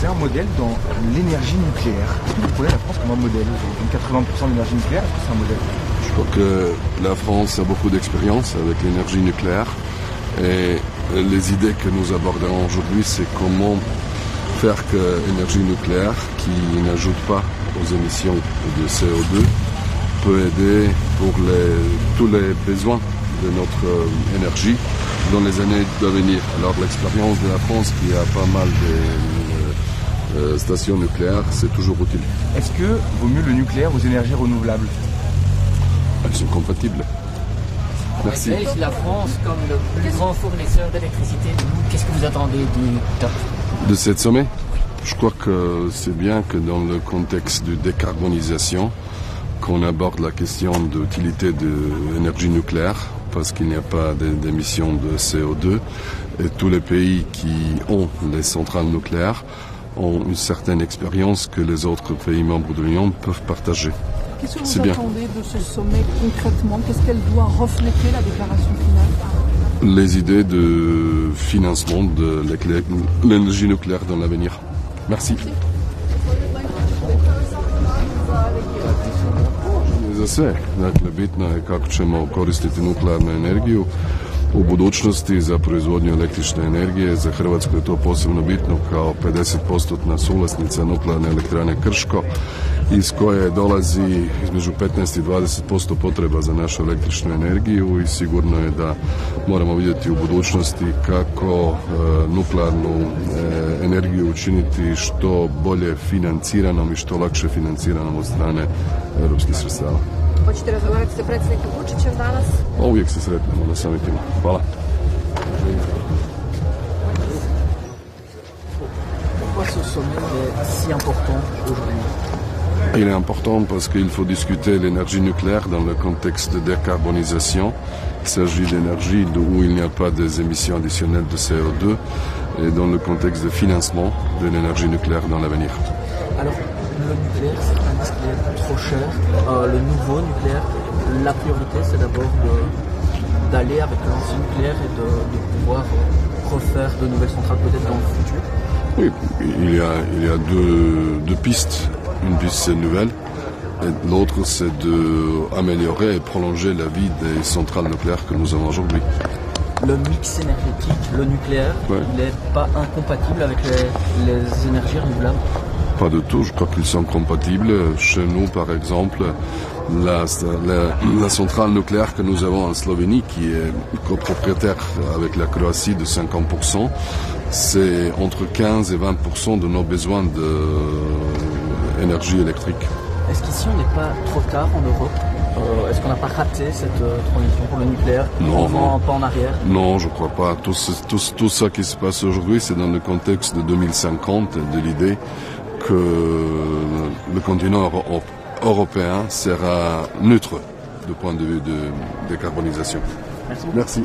c'est un modèle dans l'énergie nucléaire. Est-ce que vous prenez la France comme un modèle aujourd'hui? 80% de l'énergie nucléaire, est-ce que c'est un modèle? Je crois que la France a beaucoup d'expérience avec l'énergie nucléaire et les idées que nous aborderons aujourd'hui, c'est comment faire que l'énergie nucléaire, qui n'ajoute pas aux émissions de CO2, peut aider pour tous les besoins de notre énergie dans les années à venir. Alors l'expérience de la France, qui a pas mal de stations nucléaires, c'est toujours utile. Est-ce que vaut mieux le nucléaire aux énergies renouvelables? Elles sont compatibles. Merci. La France, comme le plus grand fournisseur d'électricité du monde, qu'est-ce que vous attendez du top de cette sommet? Je crois que c'est bien que dans le contexte de décarbonisation, qu'on aborde la question de l'utilité de l'énergie nucléaire, parce qu'il n'y a pas d'émissions de CO2, et tous les pays qui ont des centrales nucléaires ont une certaine expérience que les autres pays membres de l'Union peuvent partager. Qu'est-ce que vous attendez de ce sommet concrètement? Qu'est-ce qu'elle doit refléter, la déclaration finale? Les idées de financement de l'énergie nucléaire dans l'avenir. Merci. Za sve. Dakle, bitno je kako ćemo koristiti nuklearnu energiju u budućnosti za proizvodnju električne energije. Za Hrvatsku je to posebno bitno kao 50% suvlasnica nuklearne elektrane Krško, iz koje dolazi između 15 i 20% potreba za našu električnu energiju i sigurno je da moramo vidjeti u budućnosti kako nuklearnu energiju učiniti što bolje financiranom i što lakše financiranom od strane europskih sredstava. Hoćete razgovarati sa predsjednikom Vučićem danas? Uvijek se sretnemo na samitima. Hvala. Pourquoi ce sommet est si important aujourd'hui? Il est important parce qu'il faut discuter l'énergie nucléaire dans le contexte de décarbonisation. Il s'agit d'énergie où il n'y a pas des émissions additionnelles de CO2 et dans le contexte de financement de l'énergie nucléaire dans l'avenir. Alors, le nucléaire, certains disent qu'il est trop cher. Le nouveau nucléaire, la priorité, c'est d'abord d'aller avec l'ancien nucléaire et de pouvoir refaire de nouvelles centrales peut-être dans le futur. Oui, il y a deux pistes. Une piste c'est nouvelle et l'autre c'est d'améliorer et prolonger la vie des centrales nucléaires que nous avons aujourd'hui. Le mix énergétique, le nucléaire, il n'est pas incompatible avec les énergies renouvelables? Pas du tout, je crois qu'ils sont compatibles. Chez nous, par exemple, la centrale nucléaire que nous avons en Slovénie, qui est copropriétaire avec la Croatie de 50%, c'est entre 15 et 20% de nos besoins d'énergie électrique. Est-ce qu'ici on n'est pas trop tard en Europe? Est-ce qu'on n'a pas raté cette transition pour le nucléaire? Non. Pas en arrière? Non, je crois pas. Tout ça qui se passe aujourd'hui, c'est dans le contexte de 2050, de l'idée que le continent européen sera neutre du point de vue de décarbonisation. Merci. Merci.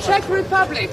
Czech Republic.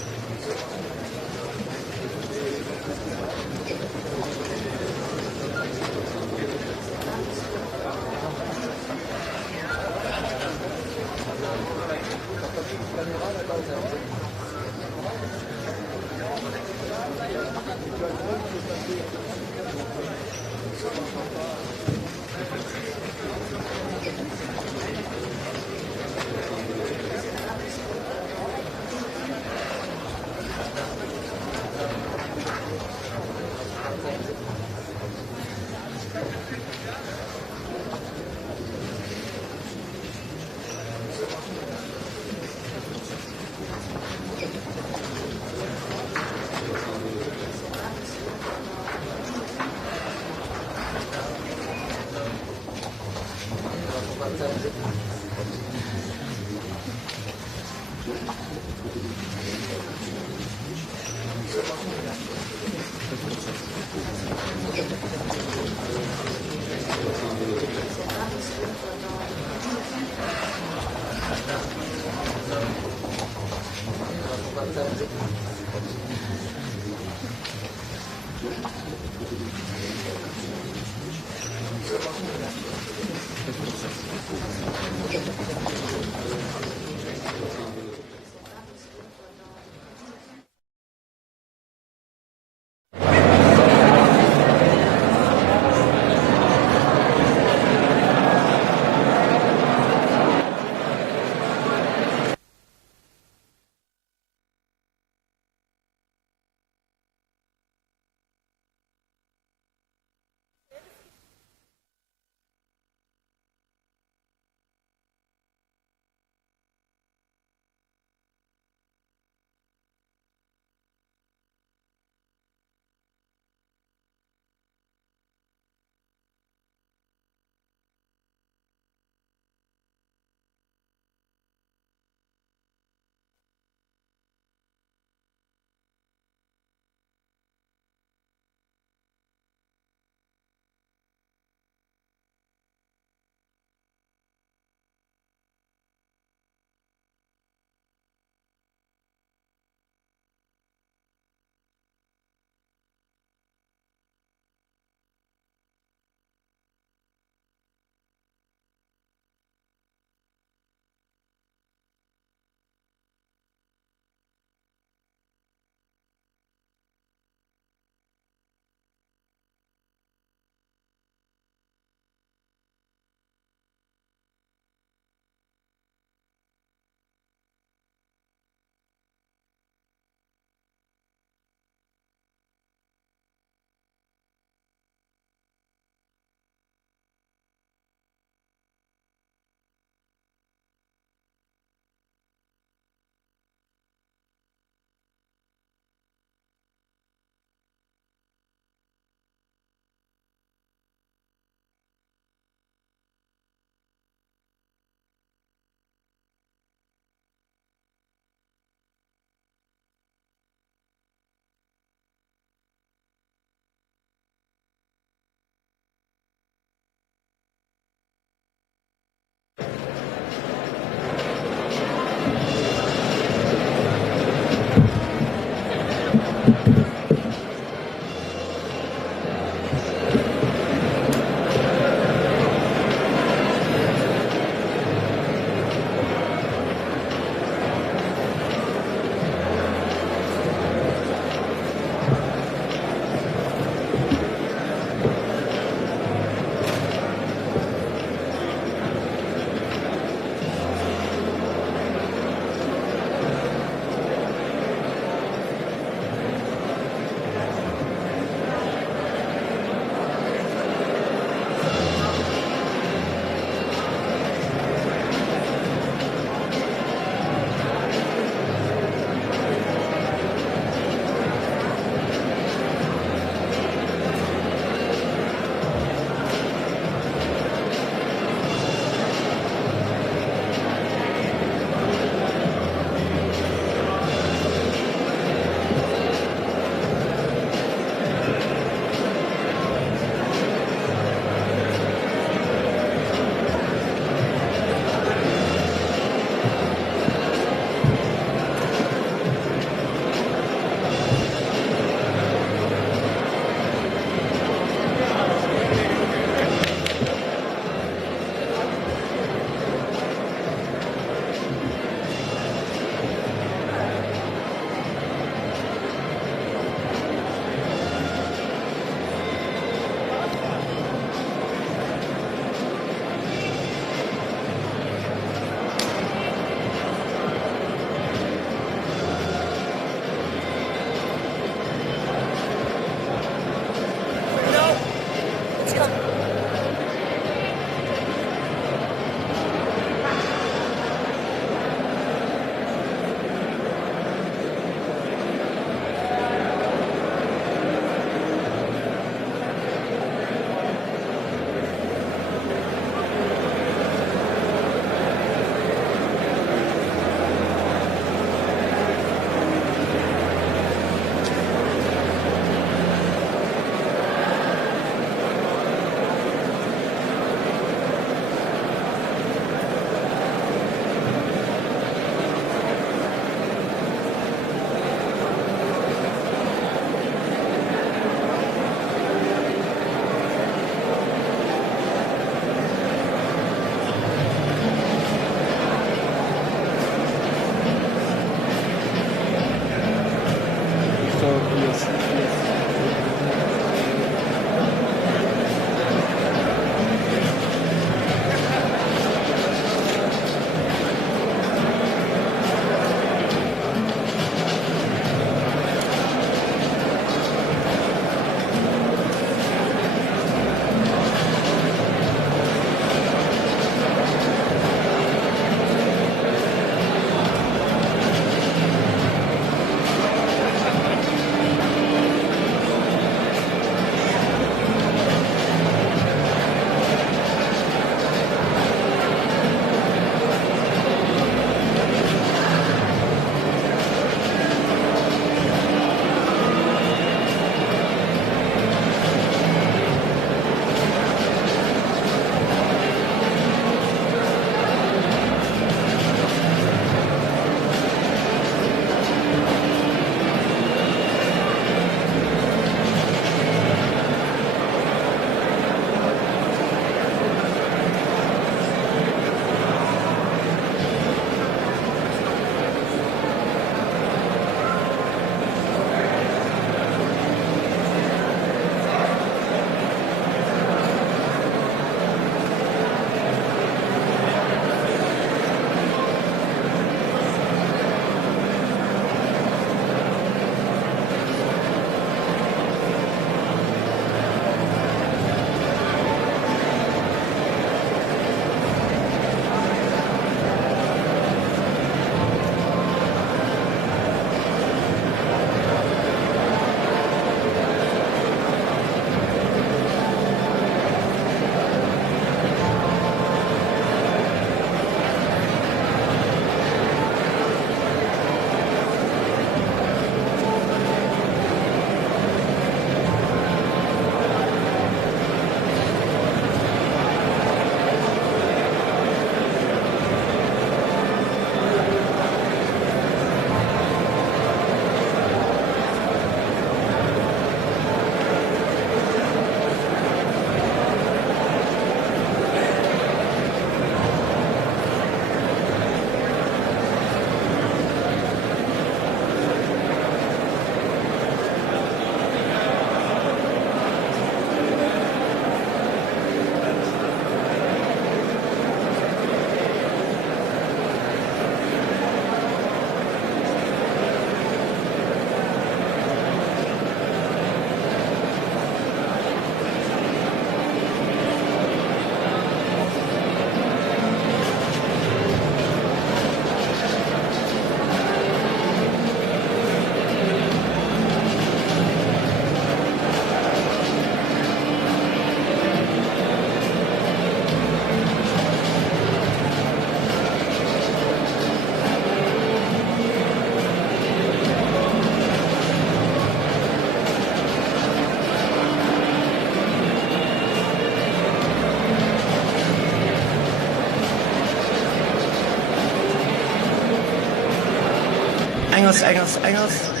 Engels.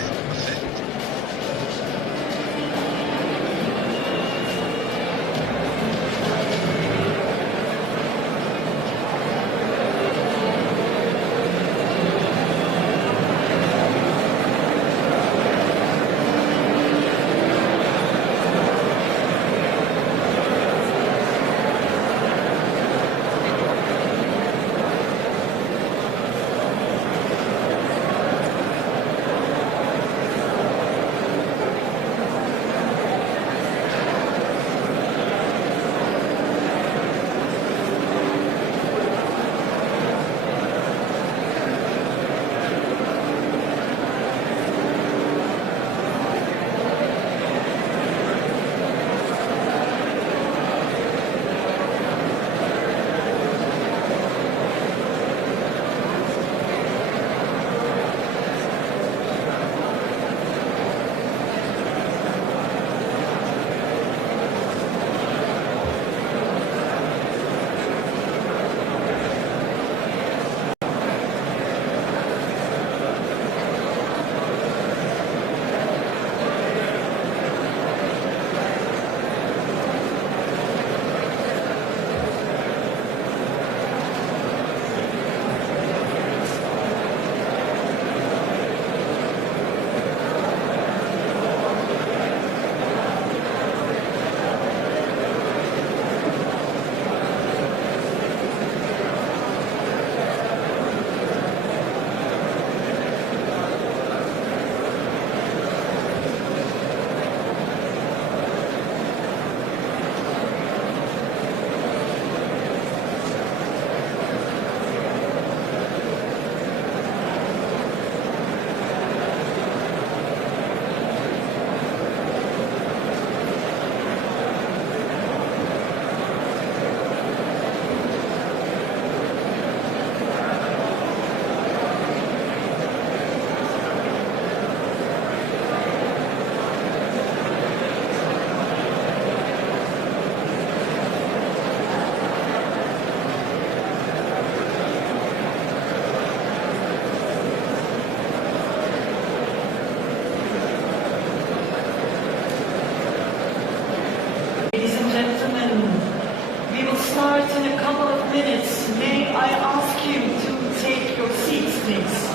start in a couple of minutes. May I ask you to take your seats, please?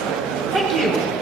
Thank you.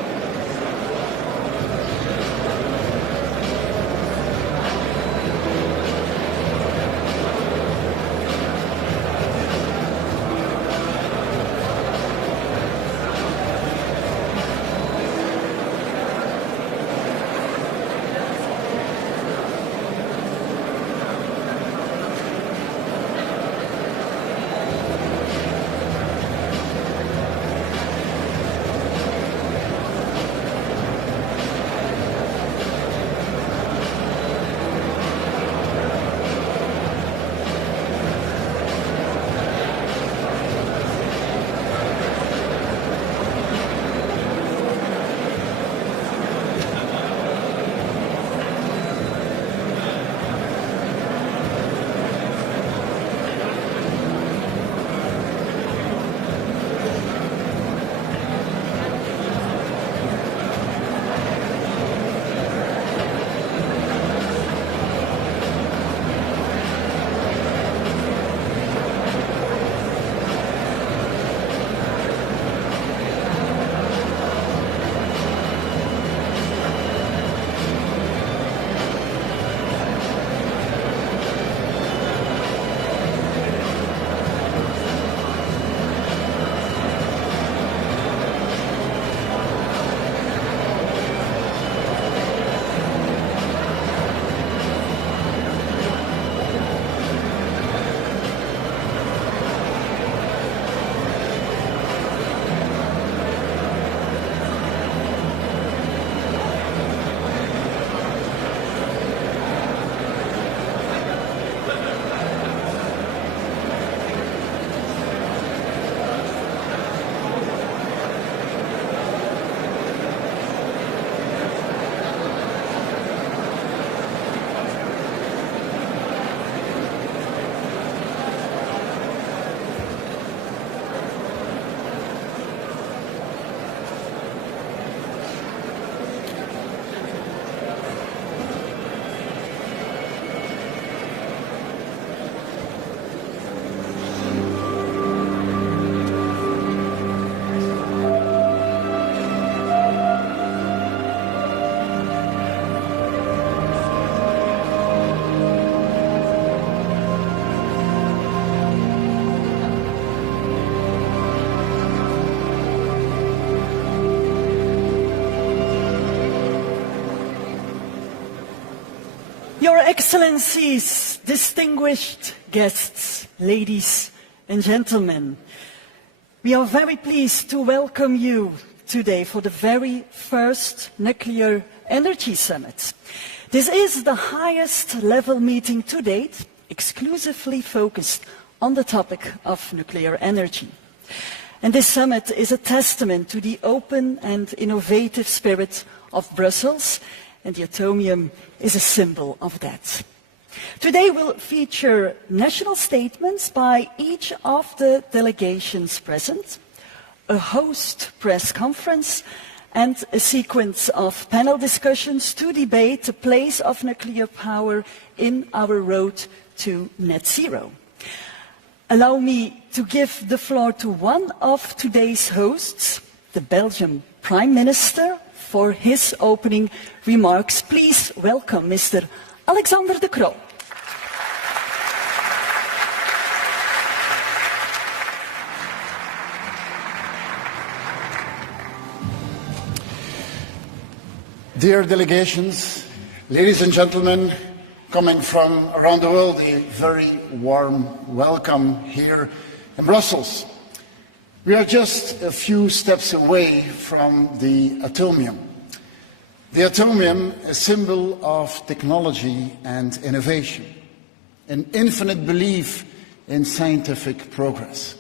Excellencies, distinguished guests, ladies and gentlemen, we are very pleased to welcome you today for the very first Nuclear Energy Summit. This is the highest level meeting to date, exclusively focused on the topic of nuclear energy. And this summit is a testament to the open and innovative spirit of Brussels, and the Atomium is a symbol of that. Today will feature national statements by each of the delegations present, a host press conference, and a sequence of panel discussions to debate the place of nuclear power in our road to net zero. Allow me to give the floor to one of today's hosts, the Belgian Prime Minister, for his opening remarks. Please welcome Mr. Alexander De Croo. Dear delegations, ladies and gentlemen, coming from around the world, a very warm welcome here in Brussels. We are just a few steps away from the Atomium. The Atomium, a symbol of technology and innovation, an infinite belief in scientific progress.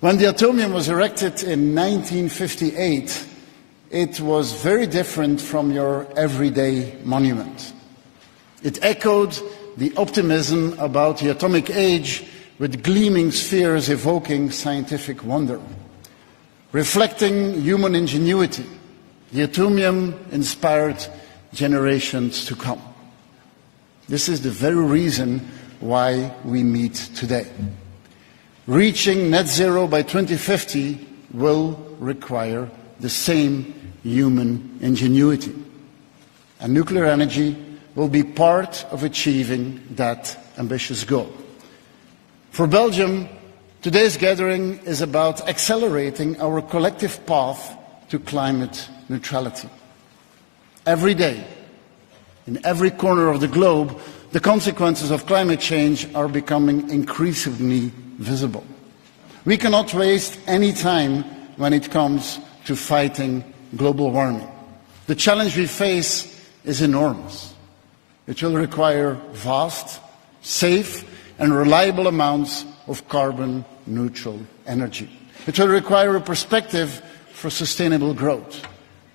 When the Atomium was erected in 1958, it was very different from your everyday monument. It echoed the optimism about the atomic age, with gleaming spheres evoking scientific wonder. Reflecting human ingenuity, the Atomium inspired generations to come. This is the very reason why we meet today. Reaching net zero by 2050 will require the same human ingenuity. And nuclear energy will be part of achieving that ambitious goal. For Belgium, today's gathering is about accelerating our collective path to climate neutrality. Every day, in every corner of the globe, the consequences of climate change are becoming increasingly visible. We cannot waste any time when it comes to fighting global warming. The challenge we face is enormous. It will require vast, safe, and reliable amounts of carbon-neutral energy. It will require a perspective for sustainable growth.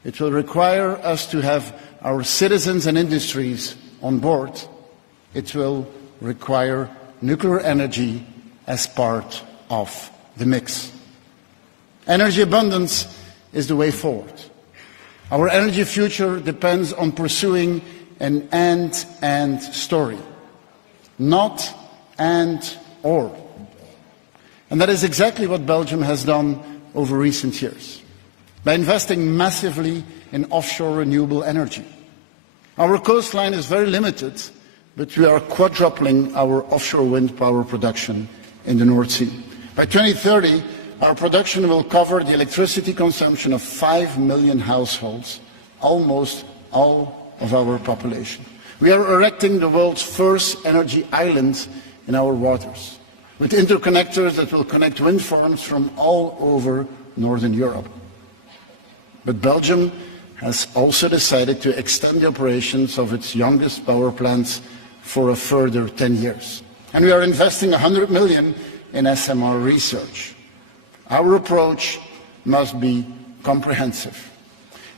It will require us to have our citizens and industries on board. It will require nuclear energy as part of the mix. Energy abundance is the way forward. Our energy future depends on pursuing an and story, not and/or. And that is exactly what Belgium has done over recent years, by investing massively in offshore renewable energy. Our coastline is very limited, but we are quadrupling our offshore wind power production in the North Sea. By 2030, our production will cover the electricity consumption of 5 million households, almost all of our population. We are erecting the world's first energy island in our waters, with interconnectors that will connect wind farms from all over Northern Europe. But Belgium has also decided to extend the operations of its youngest power plants for a further 10 years. And we are investing 100 million in SMR research. Our approach must be comprehensive,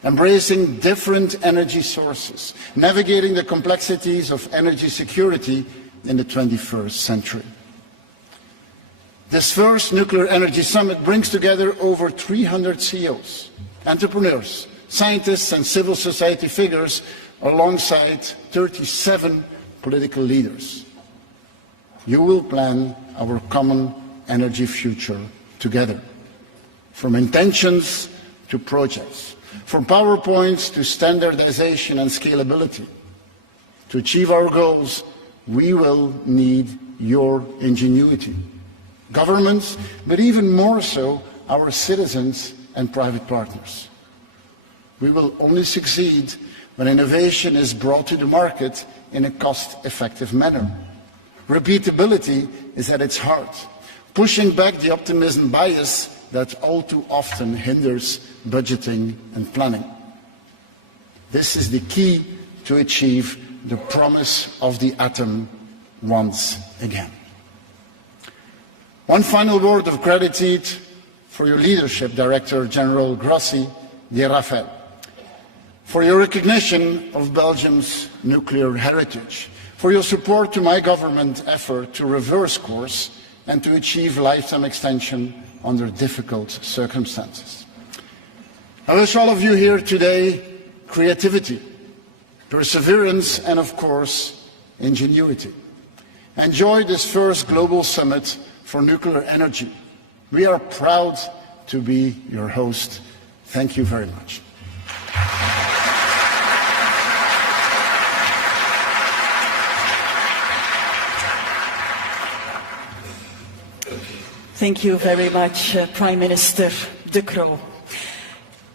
embracing different energy sources, navigating the complexities of energy security in the 21st century. This first Nuclear Energy Summit brings together over 300 CEOs, entrepreneurs, scientists and civil society figures alongside 37 political leaders. You will plan our common energy future together, from intentions to projects, from PowerPoints to standardization and scalability. To achieve our goals, we will need your ingenuity. Governments, but even more so, our citizens and private partners. We will only succeed when innovation is brought to the market in a cost-effective manner. Repeatability is at its heart, pushing back the optimism bias that all too often hinders budgeting and planning. This is the key to achieve the promise of the atom once again. One final word of gratitude for your leadership, Director General Grossi, dear Rafael, for your recognition of Belgium's nuclear heritage, for your support to my government effort to reverse course and to achieve lifetime extension under difficult circumstances. I wish all of you here today creativity, perseverance, and of course, ingenuity. Enjoy this first global summit for nuclear energy. We are proud to be your host. Thank you very much. Thank you very much, Prime Minister De Croo.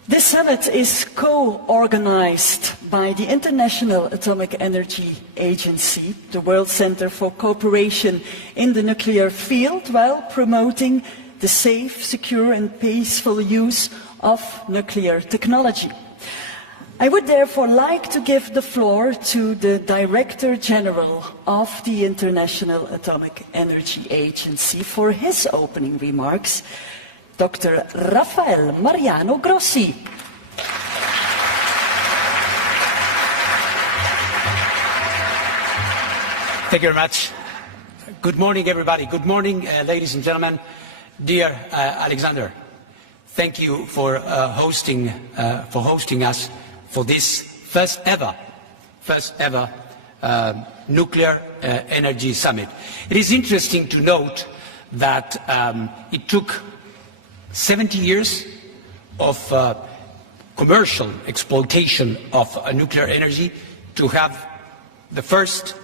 This summit is co-organized by the International Atomic Energy Agency, the World Centre for Cooperation in the Nuclear Field, while promoting the safe, secure and peaceful use of nuclear technology. I would therefore like to give the floor to the Director General of the International Atomic Energy Agency for his opening remarks, Dr. Rafael Mariano Grossi. Thank you very much. Good morning, everybody. Good morning, ladies and gentlemen. Dear Alexander, thank you for hosting us for this first ever nuclear energy summit. It is interesting to note that it took 70 years of commercial exploitation of nuclear energy to have the first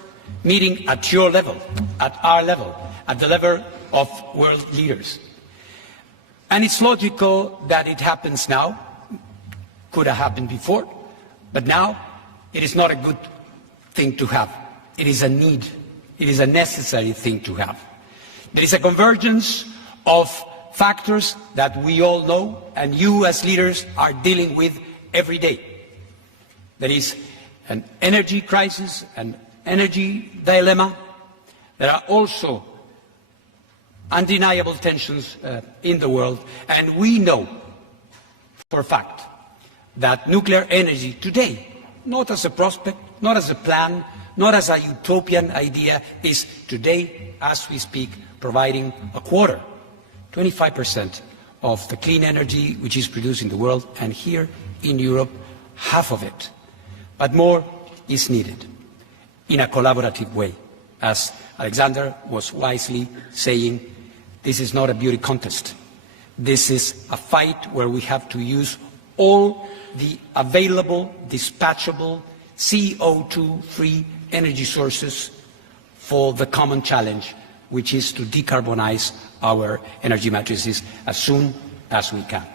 meeting at your level, at our level, at the level of world leaders. And it's logical that it happens now. Could have happened before, but now it is not a good thing to have. It is a need. It is a necessary thing to have. There is a convergence of factors that we all know and you as leaders are dealing with every day. There is an energy crisis, an energy dilemma. There are also undeniable tensions in the world, and we know for a fact that nuclear energy today, not as a prospect, not as a plan, not as a utopian idea, is today, as we speak, providing a quarter, 25% of the clean energy which is produced in the world, and here in Europe, half of it. But more is needed in a collaborative way. As Alexander was wisely saying, this is not a beauty contest. This is a fight where we have to use all the available, dispatchable, CO2-free energy sources for the common challenge, which is to decarbonize our energy matrices as soon as we can.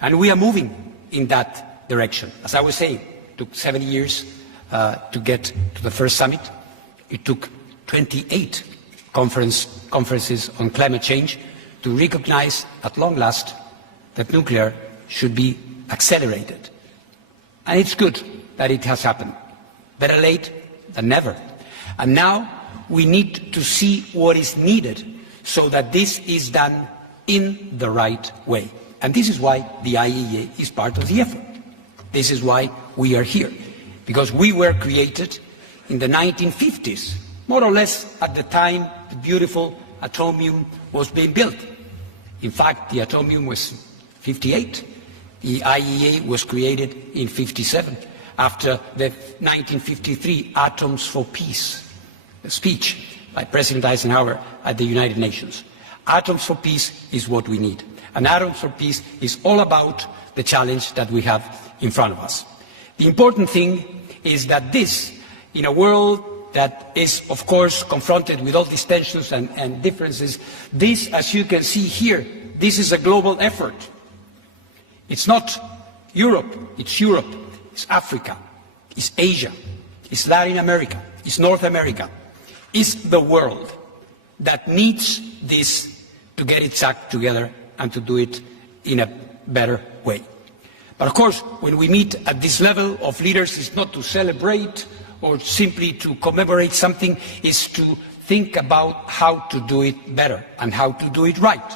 And we are moving in that direction. As I was saying, it took 70 years to get to the first summit. It took 28 conferences on climate change to recognize at long last that nuclear should be accelerated. And it's good that it has happened. Better late than never. And now we need to see what is needed so that this is done in the right way. And this is why the IAEA is part of the effort. This is why we are here. Because we were created in the 1950s, more or less at the time the beautiful atomium was being built. In fact, the atomium was 58. The IAEA was created in 57, after the 1953 Atoms for Peace speech by President Eisenhower at the United Nations. Atoms for Peace is what we need. And Atoms for Peace is all about the challenge that we have in front of us. The important thing is that this, in a world that is, of course, confronted with all these tensions and differences, this, as you can see here, this is a global effort. It's not Europe, it's Africa, it's Asia, it's Latin America, is North America, is the world that needs this to get its act together and to do it in a better way. But of course, when we meet at this level of leaders, it's not to celebrate or simply to commemorate something, it's to think about how to do it better and how to do it right.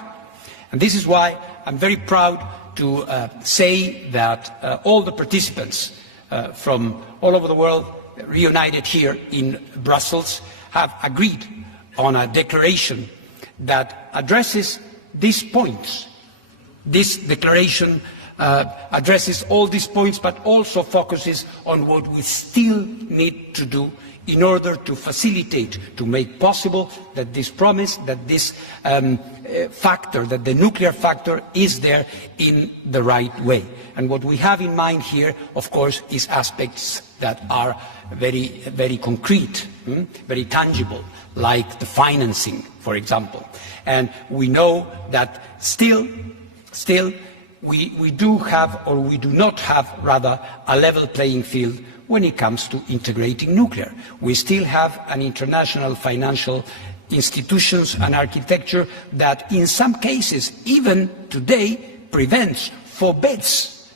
And this is why I'm very proud to say that all the participants from all over the world reunited here in Brussels have agreed on a declaration that addresses these points. This declaration addresses all these points, but also focuses on what we still need to do in order to facilitate, to make possible that this promise, that this factor, that the nuclear factor is there in the right way. And what we have in mind here, of course, is aspects that are very, very concrete, very tangible, like the financing, for example. And we know that still we do have, or we do not have, rather, a level playing field when it comes to integrating nuclear. We still have an international financial institutions and architecture that in some cases, even today, prevents, forbids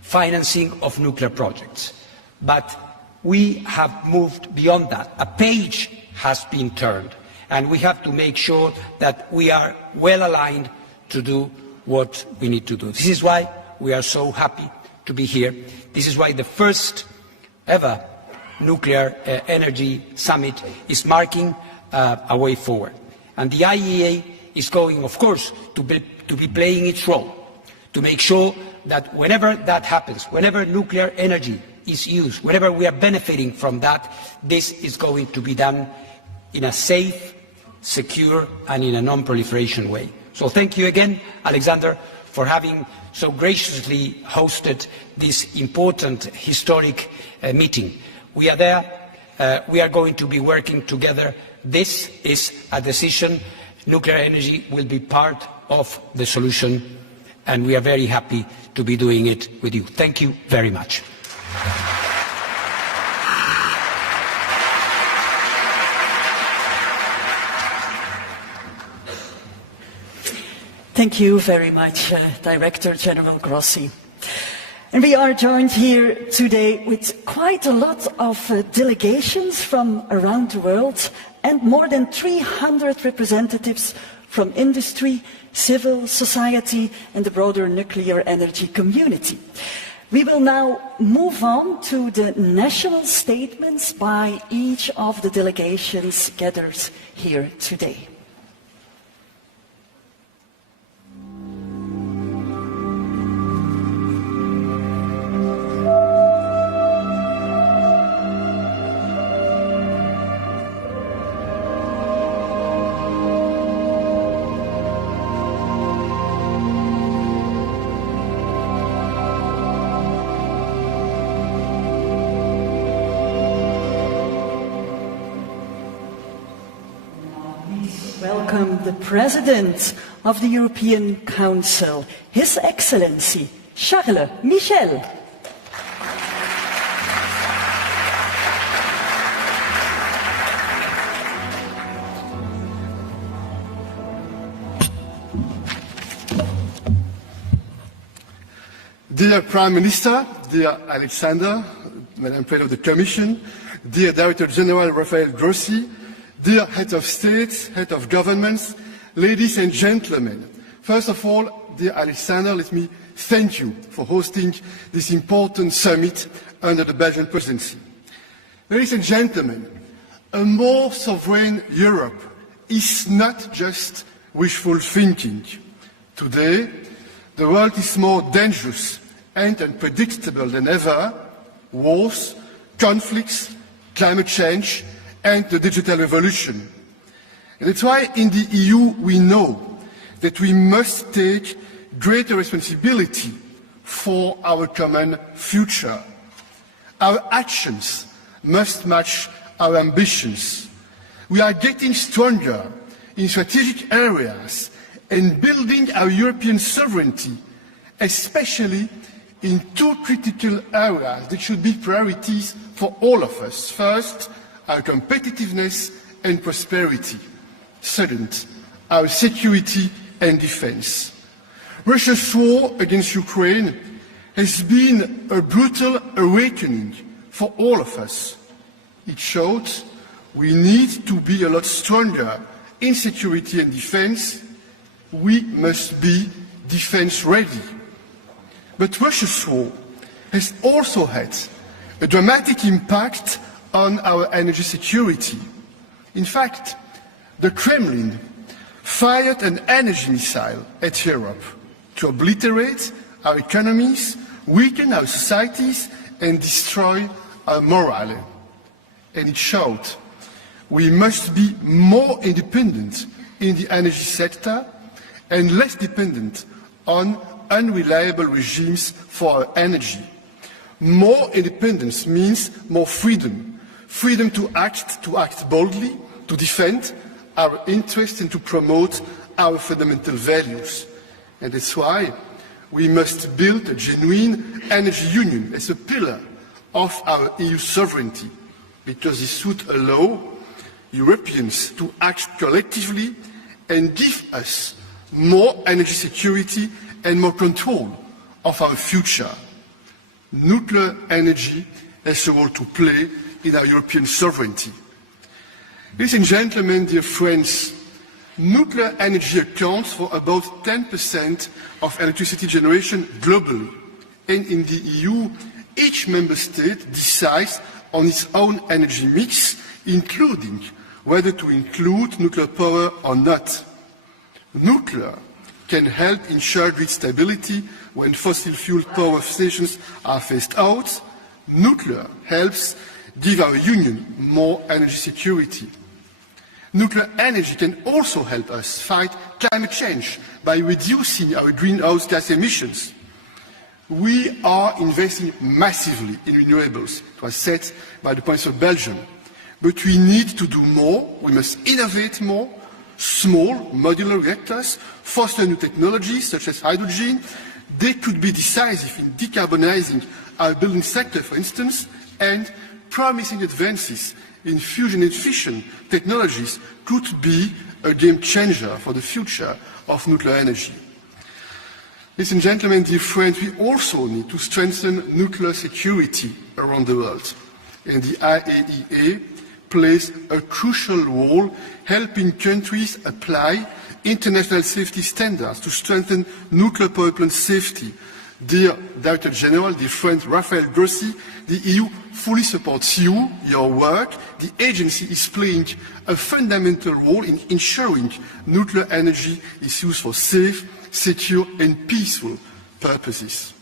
financing of nuclear projects. But we have moved beyond that. A page has been turned, and we have to make sure that we are well aligned to do what we need to do. This is why we are so happy to be here. This is why the first ever nuclear energy summit is marking a way forward. And the IAEA is going, of course, to be playing its role, to make sure that whenever that happens, whenever nuclear energy is used, whenever we are benefiting from that, this is going to be done in a safe, secure, and in a non-proliferation way. So thank you again, Alexander, for having so graciously hosted this important historic meeting. We are there. We are going to be working together. This is a decision. Nuclear energy will be part of the solution, and we are very happy to be doing it with you. Thank you very much. Thank you very much, Director General Grossi. And we are joined here today with quite a lot of delegations from around the world and more than 300 representatives from industry, civil society and the broader nuclear energy community. We will now move on to the national statements by each of the delegations gathered here today. Welcome the President of the European Council, His Excellency Charles Michel. Dear Prime Minister, dear Alexander, Madam President of the Commission, dear Director General Rafael Grossi, dear Head of States, Head of Governments, ladies and gentlemen. First of all, dear Alexander, let me thank you for hosting this important summit under the Belgian presidency. Ladies and gentlemen, a more sovereign Europe is not just wishful thinking. Today, the world is more dangerous and unpredictable than ever. Wars, conflicts, climate change, and the digital revolution. And that's why in the EU we know that we must take greater responsibility for our common future. Our actions must match our ambitions. We are getting stronger in strategic areas and building our European sovereignty, especially in two critical areas that should be priorities for all of us. First, our competitiveness and prosperity. Second, our security and defense. Russia's war against Ukraine has been a brutal awakening for all of us. It showed we need to be a lot stronger in security and defense. We must be defense ready. But Russia's war has also had a dramatic impact on our energy security. In fact, the Kremlin fired an energy missile at Europe to obliterate our economies, weaken our societies, and destroy our morale. And it showed we must be more independent in the energy sector and less dependent on unreliable regimes for our energy. More independence means more freedom. Freedom to act boldly, to defend our interests and to promote our fundamental values. And that's why we must build a genuine energy union as a pillar of our EU sovereignty, because this would allow Europeans to act collectively and give us more energy security and more control of our future. Nuclear energy has a role to play in our European sovereignty. Ladies and gentlemen, dear friends, nuclear energy accounts for about 10% of electricity generation globally. And in the EU, each member state decides on its own energy mix, including whether to include nuclear power or not. Nuclear can help ensure grid stability when fossil fuel power stations are phased out. Nuclear helps give our union more energy security. Nuclear energy can also help us fight climate change by reducing our greenhouse gas emissions. We are investing massively in renewables, it was said by the Prince of Belgium. But we need to do more, we must innovate more. Small modular reactors foster new technologies such as hydrogen. They could be decisive in decarbonizing our building sector, for instance, and promising advances in fusion and fission technologies could be a game changer for the future of nuclear energy. Ladies and gentlemen, dear friends, we also need to strengthen nuclear security around the world. And the IAEA plays a crucial role helping countries apply international safety standards to strengthen nuclear power plant safety. Dear Director General, dear friend Rafael Grossi, the EU fully supports you, your work. The agency is playing a fundamental role in ensuring nuclear energy is used for safe, secure and peaceful purposes.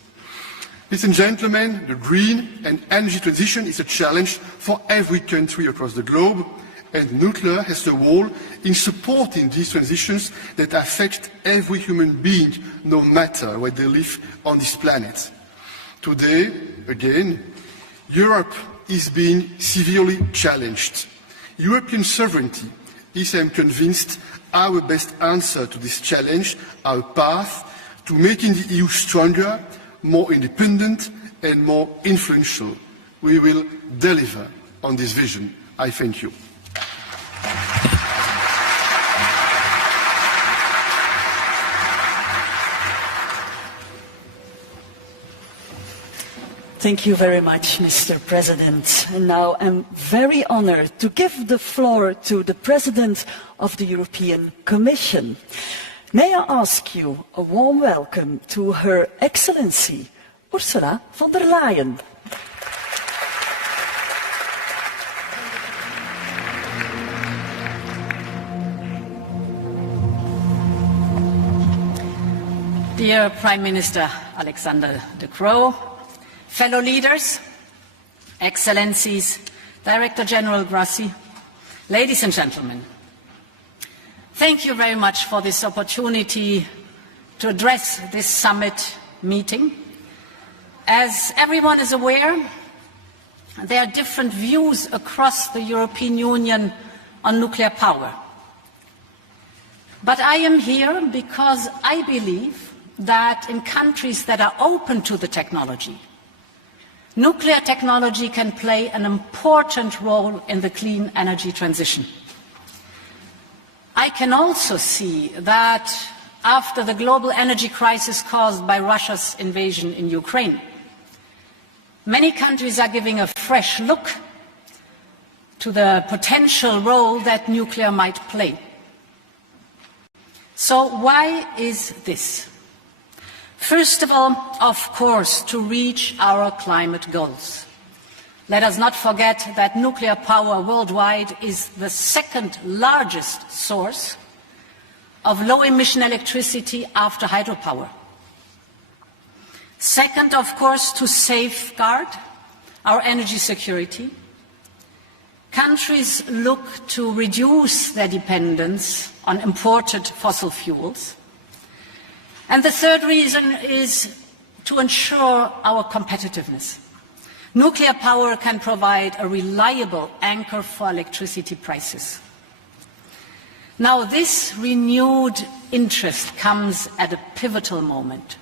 Ladies and gentlemen, the green and energy transition is a challenge for every country across the globe, and nuclear has a role in supporting these transitions that affect every human being, no matter where they live on this planet. Today, again, Europe is being severely challenged. European sovereignty is, I am convinced, our best answer to this challenge, our path to making the EU stronger, more independent and more influential. We will deliver on this vision. I thank you. Thank you very much, Mr. President. And now I'm very honored to give the floor to the President of the European Commission. May I ask you a warm welcome to Her Excellency, Ursula von der Leyen. Dear Prime Minister Alexander De Croo, fellow leaders, Excellencies, Director General Grossi, ladies and gentlemen, thank you very much for this opportunity to address this summit meeting. As everyone is aware, there are different views across the European Union on nuclear power. But I am here because I believe that in countries that are open to the technology, nuclear technology can play an important role in the clean energy transition. I can also see that after the global energy crisis caused by Russia's invasion in Ukraine, many countries are giving a fresh look to the potential role that nuclear might play. So why is this? First of all, of course, to reach our climate goals. Let us not forget that nuclear power worldwide is the second largest source of low-emission electricity after hydropower. Second, of course, to safeguard our energy security. Countries look to reduce their dependence on imported fossil fuels. And the third reason is to ensure our competitiveness. Nuclear power can provide a reliable anchor for electricity prices. Now, this renewed interest comes at a pivotal moment.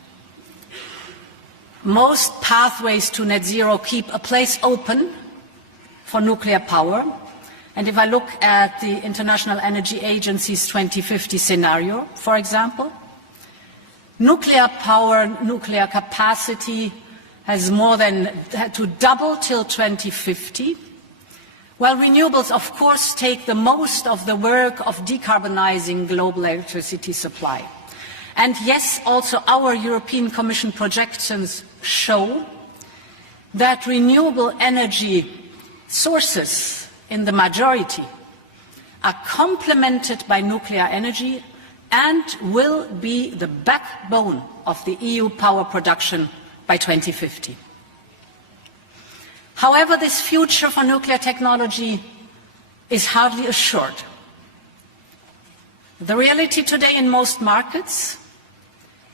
Most pathways to net zero keep a place open for nuclear power. And if I look at the International Energy Agency's 2050 scenario, for example, nuclear power, nuclear capacity has had to double till 2050, while renewables, of course, take the most of the work of decarbonizing global electricity supply. And yes, also our European Commission projections show that renewable energy sources in the majority are complemented by nuclear energy and will be the backbone of the EU power production by 2050. However, this future for nuclear technology is hardly assured. The reality today in most markets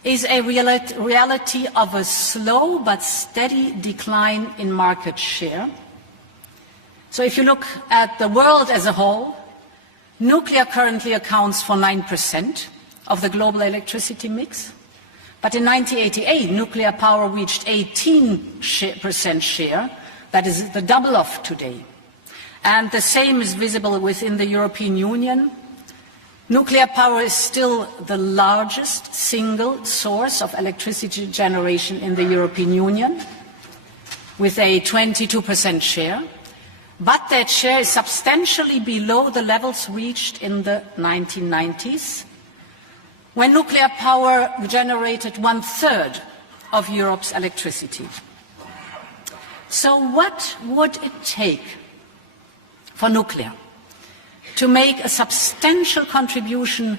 is a reality of a slow but steady decline in market share. So if you look at the world as a whole, nuclear currently accounts for 9% of the global electricity mix. But in 1988, nuclear power reached 18% share. That is the double of today. And the same is visible within the European Union. Nuclear power is still the largest single source of electricity generation in the European Union, with a 22% share. But that share is substantially below the levels reached in the 1990s, when nuclear power generated 1/3 of Europe's electricity. So what would it take for nuclear to make a substantial contribution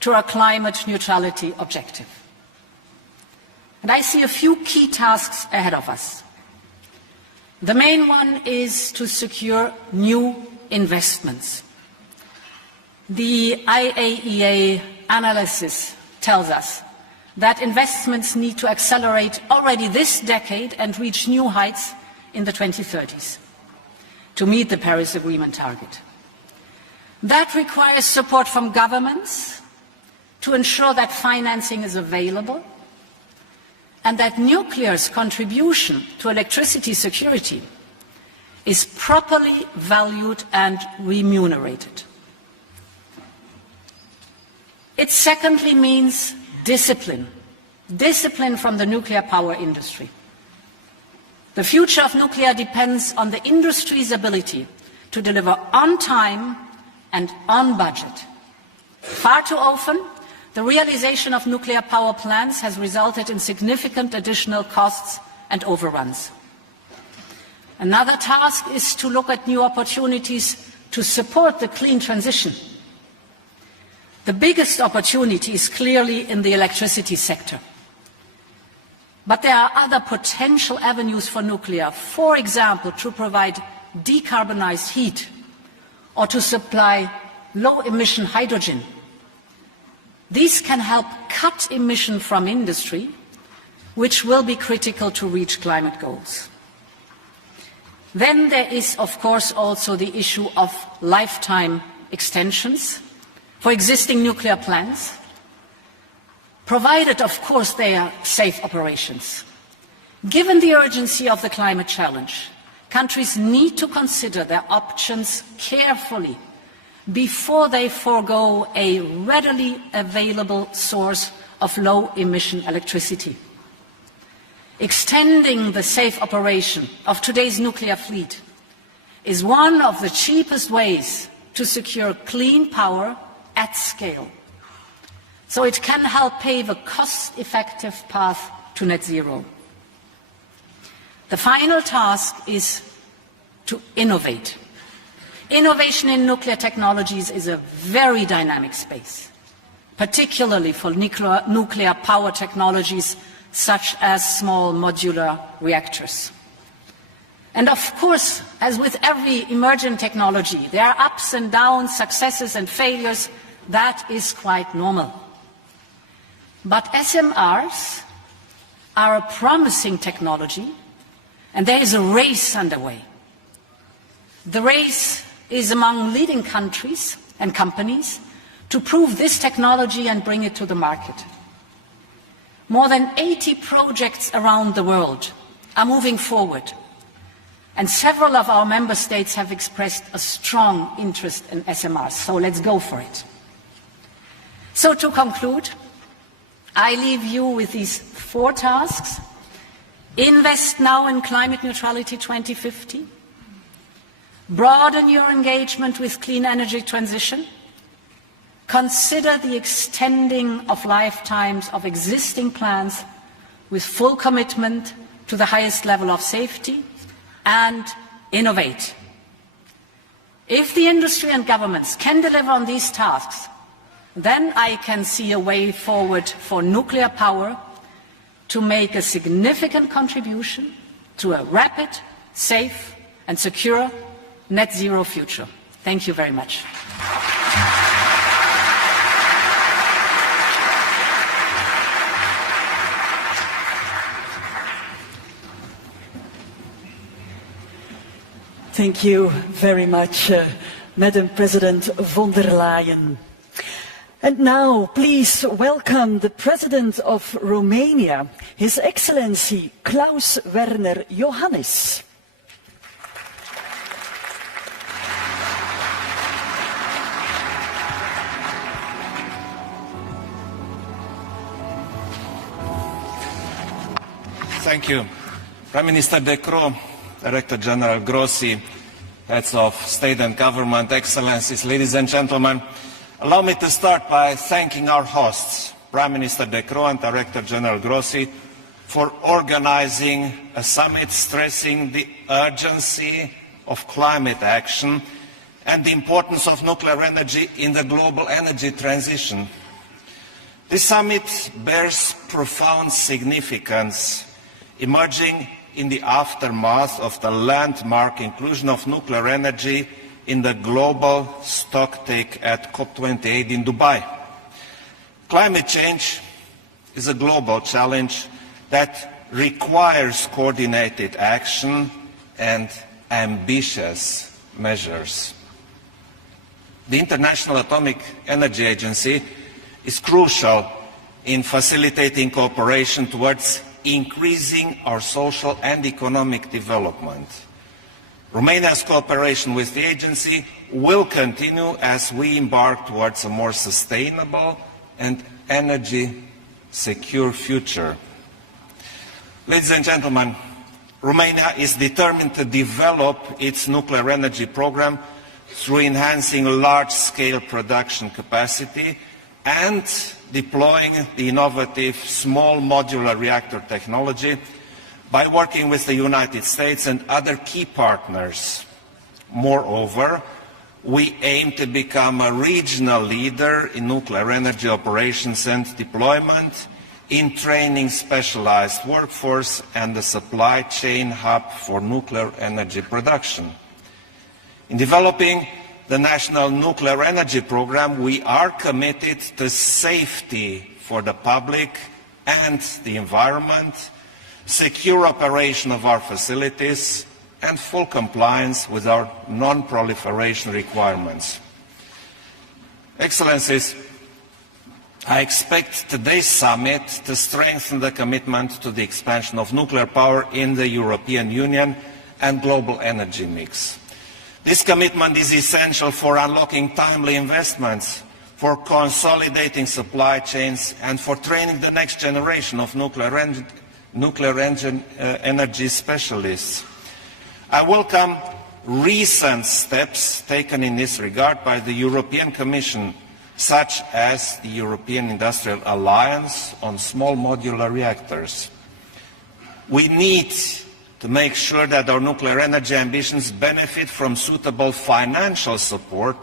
to our climate neutrality objective? And I see a few key tasks ahead of us. The main one is to secure new investments. The IAEA analysis tells us that investments need to accelerate already this decade and reach new heights in the 2030s to meet the Paris Agreement target. That requires support from governments to ensure that financing is available and that nuclear's contribution to electricity security is properly valued and remunerated. It secondly means discipline from the nuclear power industry. The future of nuclear depends on the industry's ability to deliver on time and on budget. Far too often, the realization of nuclear power plants has resulted in significant additional costs and overruns. Another task is to look at new opportunities to support the clean transition. The biggest opportunity is clearly in the electricity sector. But there are other potential avenues for nuclear, for example, to provide decarbonized heat or to supply low-emission hydrogen. These can help cut emission from industry, which will be critical to reach climate goals. Then there is, of course, also the issue of lifetime extensions for existing nuclear plants, provided, of course, they are safe operations. Given the urgency of the climate challenge, countries need to consider their options carefully before they forego a readily available source of low-emission electricity. Extending the safe operation of today's nuclear fleet is one of the cheapest ways to secure clean power at scale, so it can help pave a cost-effective path to net zero. The final task is to innovate. Innovation in nuclear technologies is a very dynamic space, particularly for nuclear power technologies such as small modular reactors. And of course, as with every emergent technology, there are ups and downs, successes and failures. That is quite normal. But SMRs are a promising technology, and there is a race underway. The race is among leading countries and companies to prove this technology and bring it to the market. More than 80 projects around the world are moving forward, and several of our member states have expressed a strong interest in SMRs, so let's go for it. So to conclude, I leave you with these 4 tasks. Invest now in climate neutrality 2050. Broaden your engagement with clean energy transition. Consider the extending of lifetimes of existing plants with full commitment to the highest level of safety, and innovate. If the industry and governments can deliver on these tasks, then I can see a way forward for nuclear power to make a significant contribution to a rapid, safe and secure net zero future. Thank you very much. Thank you very much, Madam President von der Leyen. And now, please welcome the President of Romania, His Excellency Klaus Werner Iohannis. Thank you. Prime Minister De Croo, Director General Grossi, Heads of State and Government, Excellencies, ladies and gentlemen, allow me to start by thanking our hosts, Prime Minister De Croo and Director General Grossi, for organizing a summit stressing the urgency of climate action and the importance of nuclear energy in the global energy transition. This summit bears profound significance, emerging in the aftermath of the landmark inclusion of nuclear energy in the global stocktake at COP28 in Dubai. Climate change is a global challenge that requires coordinated action and ambitious measures. The International Atomic Energy Agency is crucial in facilitating cooperation towards increasing our social and economic development. Romania's cooperation with the agency will continue as we embark towards a more sustainable and energy-secure future. Ladies and gentlemen, Romania is determined to develop its nuclear energy program through enhancing large-scale production capacity and deploying the innovative small modular reactor technology by working with the United States and other key partners. Moreover, we aim to become a regional leader in nuclear energy operations and deployment, in training specialized workforce and the supply chain hub for nuclear energy production. In developing the National Nuclear Energy Program, we are committed to safety for the public and the environment, secure operation of our facilities, and full compliance with our non-proliferation requirements. Excellencies, I expect today's summit to strengthen the commitment to the expansion of nuclear power in the European Union and global energy mix. This commitment is essential for unlocking timely investments, for consolidating supply chains, and for training the next generation of nuclear energy specialists. I welcome recent steps taken in this regard by the European Commission, such as the European Industrial Alliance on small modular reactors. We need to make sure that our nuclear energy ambitions benefit from suitable financial support,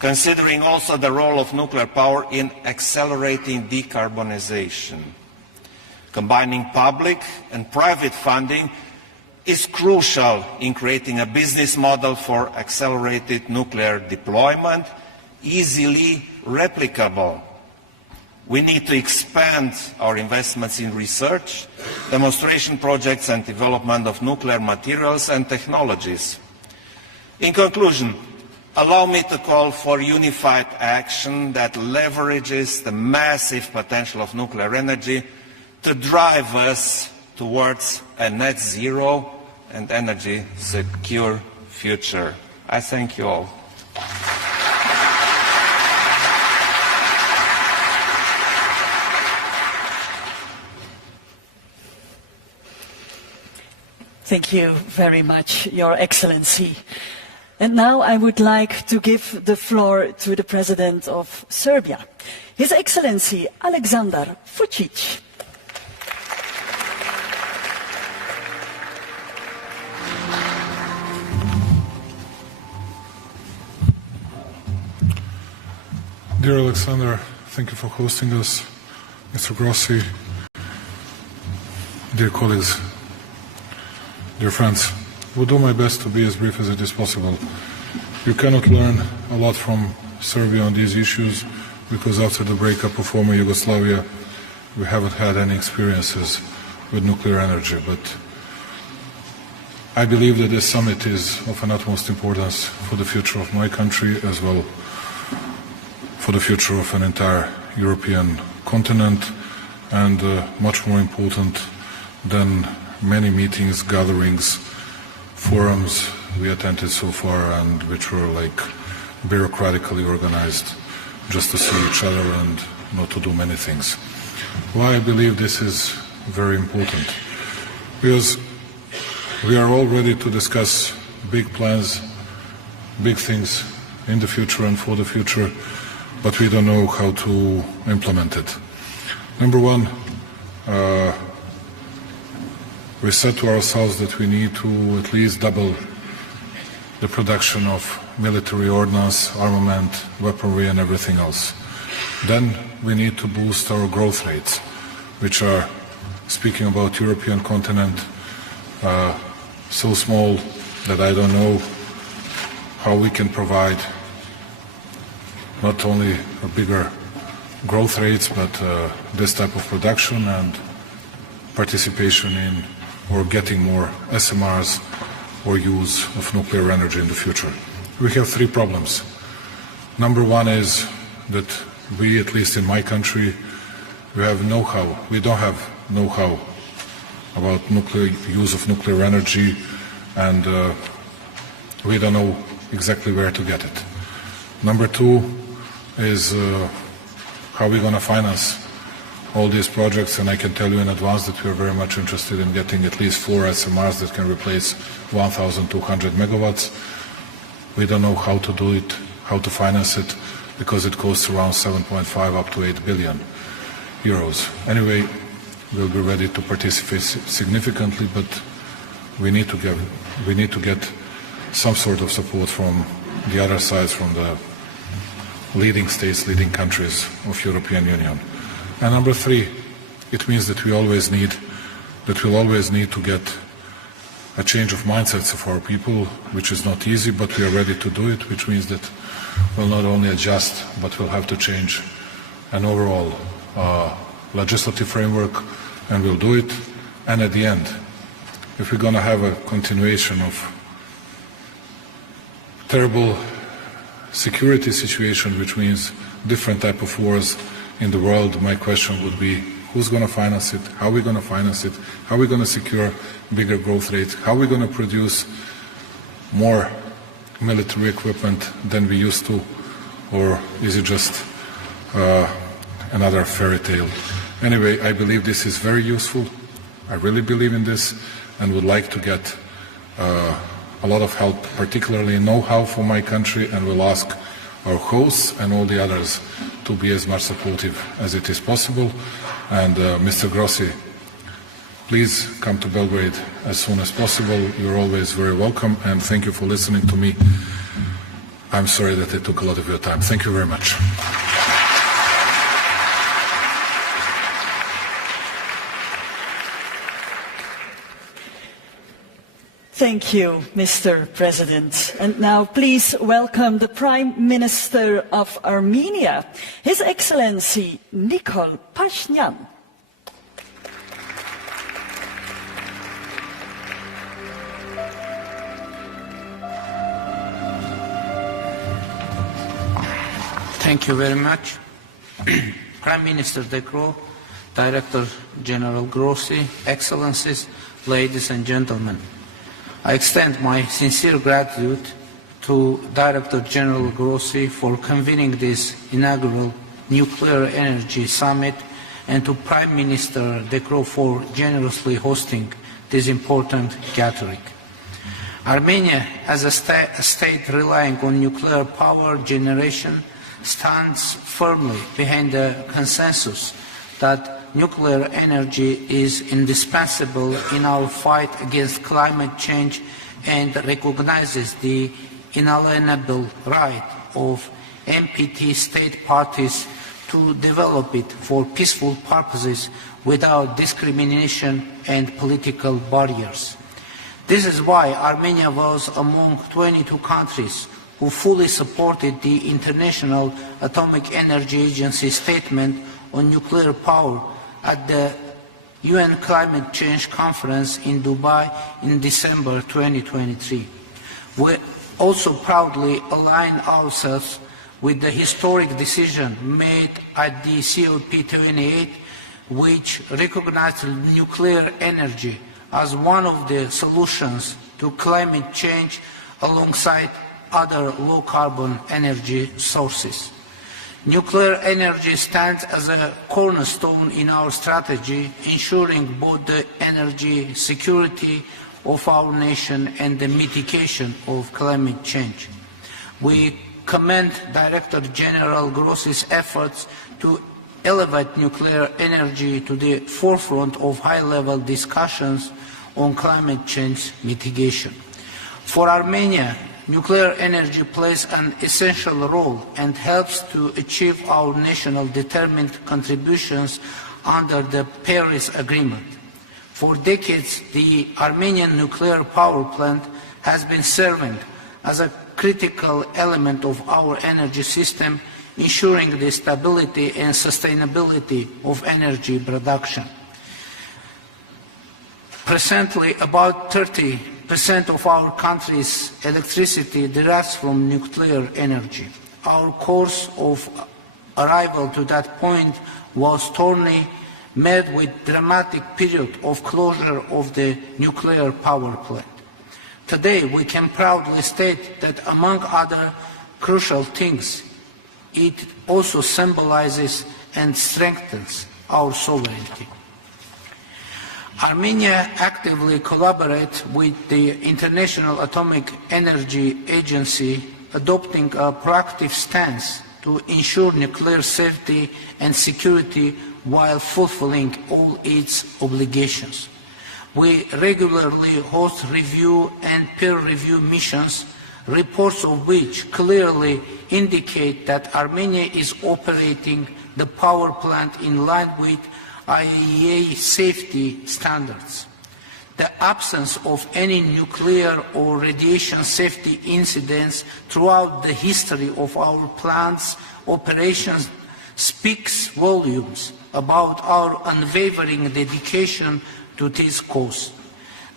considering also the role of nuclear power in accelerating decarbonization. Combining public and private funding is crucial in creating a business model for accelerated nuclear deployment, easily replicable. We need to expand our investments in research, demonstration projects and development of nuclear materials and technologies. In conclusion, allow me to call for unified action that leverages the massive potential of nuclear energy to drive us towards a net zero and energy secure future. I thank you all. Thank you very much, Your Excellency. And now I would like to give the floor to the President of Serbia, His Excellency Aleksandar Vučić. Dear Alexander, thank you for hosting us. Mr. Grossi, dear colleagues, dear friends, will do my best to be as brief as it is possible. You cannot learn a lot from Serbia on these issues because after the breakup of former Yugoslavia, we haven't had any experiences with nuclear energy. But I believe that this summit is of an utmost importance for the future of my country as well for the future of an entire European continent, and much more important than many meetings, gatherings, forums we attended so far, and which were like bureaucratically organized just to see each other and not to do many things. Why I believe this is very important? Because we are all ready to discuss big plans, big things in the future and for the future, but we don't know how to implement it. Number one, we said to ourselves that we need to at least double the production of military ordnance, armament, weaponry and everything else. Then we need to boost our growth rates, which are, speaking about European continent, so small that I don't know how we can provide not only a bigger growth rates, but this type of production and participation in or getting more SMRs or use of nuclear energy in the future. We have three problems. Number one is that we, at least in my country, we have know-how. We don't have know-how about use of nuclear energy, and we don't know exactly where to get it. Number two is how we're going to finance all these projects, and I can tell you in advance that we are very much interested in getting at least 4 SMRs that can replace 1,200 megawatts. We don't know how to do it, how to finance it, because it costs around 7.5 up to 8 billion euros. Anyway, we'll be ready to participate significantly, but we need to get some sort of support from the other sides, from the leading states, leading countries of European Union. And number three, it means that we'll always need to get a change of mindsets of our people, which is not easy, but we are ready to do it, which means that we'll not only adjust, but we'll have to change an overall legislative framework, and we'll do it. And at the end, if we're going to have a continuation of terrible security situation, which means different type of wars in the world, my question would be, who's going to finance it? How are we going to finance it? How are we going to secure bigger growth rates? How are we going to produce more military equipment than we used to? Or is it just another fairy tale? Anyway, I believe this is very useful. I really believe in this and would like to get a lot of help, particularly know-how for my country, and will ask our hosts and all the others to be as much supportive as it is possible. And Mr. Grossi, please come to Belgrade as soon as possible. You're always very welcome, and thank you for listening to me. I'm sorry that I took a lot of your time. Thank you very much. Thank you, Mr. President. And now please welcome the Prime Minister of Armenia, His Excellency Nikol Pashinyan. Thank you very much. Prime Minister De Croo, Director General Grossi, Excellencies, ladies and gentlemen. I extend my sincere gratitude to Director General Grossi for convening this inaugural Nuclear Energy Summit and to Prime Minister De Croo for generously hosting this important gathering. Armenia, as a state relying on nuclear power generation, stands firmly behind the consensus that nuclear energy is indispensable in our fight against climate change and recognizes the inalienable right of NPT state parties to develop it for peaceful purposes without discrimination and political barriers. This is why Armenia was among 22 countries who fully supported the International Atomic Energy Agency statement on nuclear power at the UN Climate Change Conference in Dubai in December 2023. We also proudly align ourselves with the historic decision made at the COP28, which recognized nuclear energy as one of the solutions to climate change alongside other low-carbon energy sources. Nuclear energy stands as a cornerstone in our strategy, ensuring both the energy security of our nation and the mitigation of climate change. We commend Director General Grossi's efforts to elevate nuclear energy to the forefront of high-level discussions on climate change mitigation. For Armenia, nuclear energy plays an essential role and helps to achieve our national determined contributions under the Paris Agreement. For decades, the Armenian nuclear power plant has been serving as a critical element of our energy system, ensuring the stability and sustainability of energy production. Presently, about 30% of our country's electricity derives from nuclear energy. Our course of arrival to that point was thorny, met with dramatic period of closure of the nuclear power plant. Today, we can proudly state that among other crucial things, it also symbolizes and strengthens our sovereignty. Armenia actively collaborates with the International Atomic Energy Agency, adopting a proactive stance to ensure nuclear safety and security while fulfilling all its obligations. We regularly host review and peer review missions, reports of which clearly indicate that Armenia is operating the power plant in line with IAEA safety standards. The absence of any nuclear or radiation safety incidents throughout the history of our plant's operations speaks volumes about our unwavering dedication to this cause.